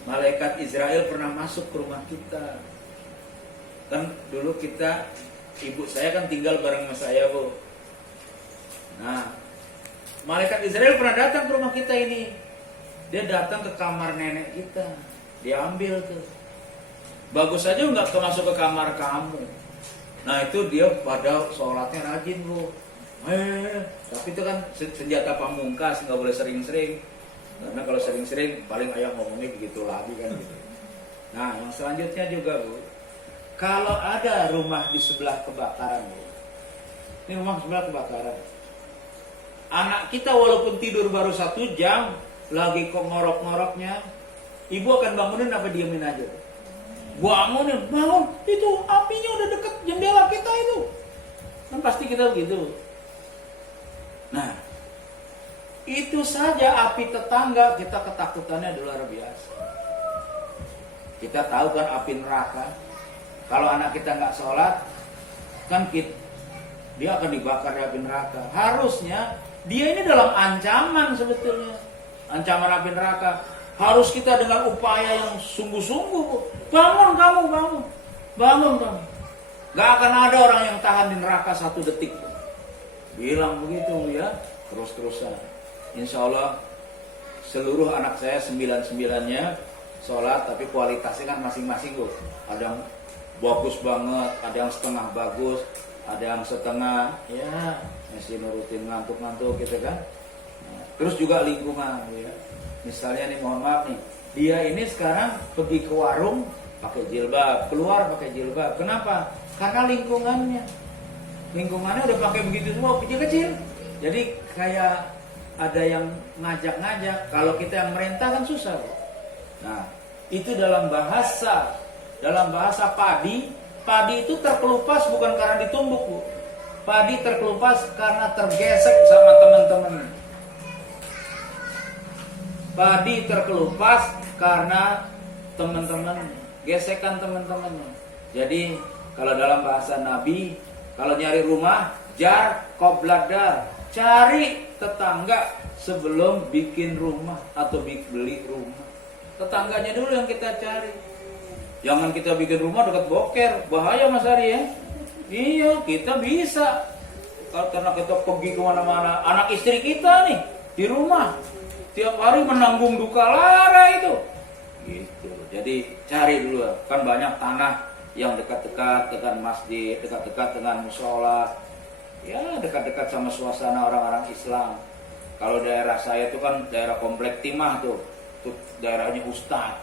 Malaikat Israel pernah masuk ke rumah kita. Kan dulu kita, ibu saya kan tinggal bareng sama saya Bu. Nah, malaikat Israel pernah datang ke rumah kita ini. Dia datang ke kamar nenek kita. Dia ambil tuh. Bagus aja nggak masuk ke kamar kamu. Nah itu dia pada sholatnya rajin Bu. Tapi itu kan senjata pamungkas, nggak boleh sering-sering. Karena kalau sering-sering paling ayah ngomongnya begitu lagi kan gitu. Nah yang selanjutnya juga Bu, kalau ada rumah di sebelah kebakaran Bu, ini rumah sebelah kebakaran, anak kita walaupun tidur baru 1 jam, lagi kok ngorok-ngoroknya, ibu akan bangunin apa diemin aja? Bangunin, bangun, itu apinya udah deket jendela kita itu. Kan pasti kita begitu. Nah, itu saja api tetangga kita ketakutannya luar biasa. Kita tahu kan api neraka. Kalau anak kita nggak sholat, kan dia akan dibakar di api neraka. Harusnya dia ini dalam ancaman sebetulnya, ancaman api neraka. Harus kita dengan upaya yang sungguh-sungguh. Bangun kamu. Gak akan ada orang yang tahan di neraka 1 detik. Bilang begitu ya, terus-terusan. Insya Allah seluruh anak saya 9-9-nya sholat, tapi kualitasnya kan masing-masing Bu. Ada yang bagus banget, ada yang setengah bagus, ada yang setengah ya masih nurutin ngantuk-ngantuk gitu kan. Nah, terus juga lingkungan ya. Misalnya nih mohon maaf nih, dia ini sekarang pergi ke warung pakai jilbab, keluar pakai jilbab. Kenapa? Karena lingkungannya udah pakai begitu semua kecil-kecil. Jadi kayak ada yang ngajak-ngajak. Kalau kita yang merintah kan susah. Nah, itu dalam bahasa padi itu terkelupas bukan karena ditumbuk, Bu. Padi terkelupas karena tergesek sama teman-teman. Padi terkelupas karena teman-teman, gesekan teman-temannya. Jadi kalau dalam bahasa Nabi, kalau nyari rumah, jar qobladar, cari tetangga sebelum bikin rumah atau beli rumah. Tetangganya dulu yang kita cari. Jangan kita bikin rumah dekat boker, bahaya Mas Ari ya. Iya, kita bisa. Karena kita pergi kemana-mana, anak istri kita nih di rumah tiap hari menanggung duka lara itu. Gitu. Jadi cari dulu, kan banyak tanah yang dekat-dekat dengan masjid, dekat-dekat dengan musola, ya dekat-dekat sama suasana orang-orang Islam. Kalau daerah saya itu kan daerah komplek Timah tuh daerahnya Ustadz,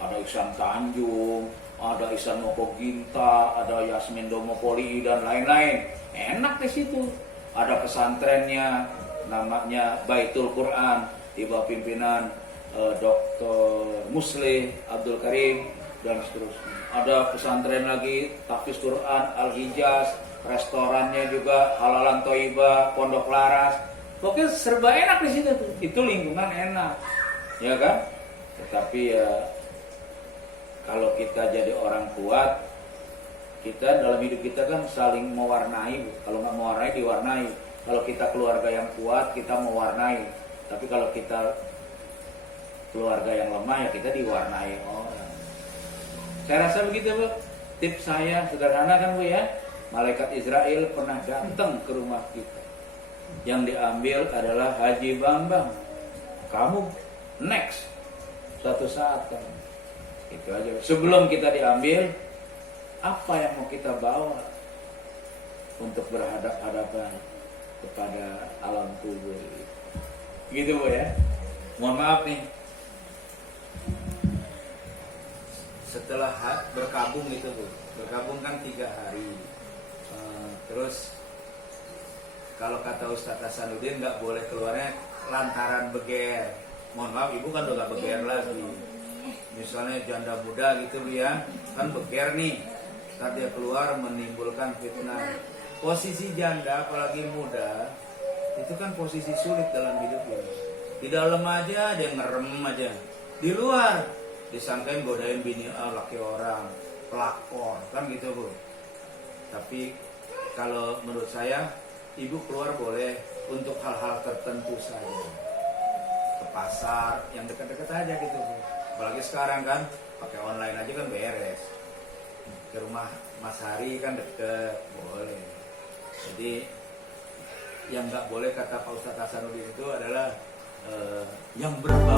ada Ihsan Tanjung, ada Ihsan Moko Ginta, ada Yasmin Domopoli dan lain-lain. Enak di situ. Ada pesantrennya, namanya Baitul Quran, di bawah pimpinan Dr. Muslih Abdul Karim dan seterusnya. Ada pesantren lagi Tahfiz Quran Al-Hijaz, restorannya juga Halalan Toiba, Pondok Laras. Pokoknya serba enak di situ tuh. Itu lingkungan enak, ya kan? Tetapi ya kalau kita jadi orang kuat, kita dalam hidup kita kan saling mewarnai. Kalau nggak mewarnai, diwarnai. Kalau kita keluarga yang kuat, kita mewarnai. Tapi kalau kita keluarga yang lemah, ya kita diwarnai orang. Saya rasa begitu, Bu. Tips saya sederhana kan, Bu ya. Malaikat Israel pernah datang ke rumah kita. Yang diambil adalah Haji Bambang. Kamu next suatu saat kan. Itu aja. Sebelum kita diambil, apa yang mau kita bawa untuk berhadap-hadapan kepada alam kubur? Gitu, Bu ya. Mohon maaf nih. Setelah berkabung itu, Bu. Berkabung kan 3 hari. Terus kalau kata Ustadz Hasanuddin nggak boleh keluarnya lantaran beger. Mohon maaf, Ibu kan udah gak beger lagi. Misalnya janda muda gitu ya, kan beger nih. Ntar dia keluar menimbulkan fitnah. Posisi janda apalagi muda itu kan posisi sulit dalam hidupnya. Di dalam aja dia ngerem aja. Di luar disangkain godain bini laki orang, pelakor, kan gitu, Bu. Tapi kalau menurut saya, Ibu keluar boleh untuk hal-hal tertentu saja. Ke pasar yang dekat-dekat aja gitu, Bu. Apalagi sekarang kan pakai online aja kan beres. Ke rumah Mas Hari kan deket, boleh. Jadi yang nggak boleh kata Pak Ustadz Hasanuddin itu adalah yang berbau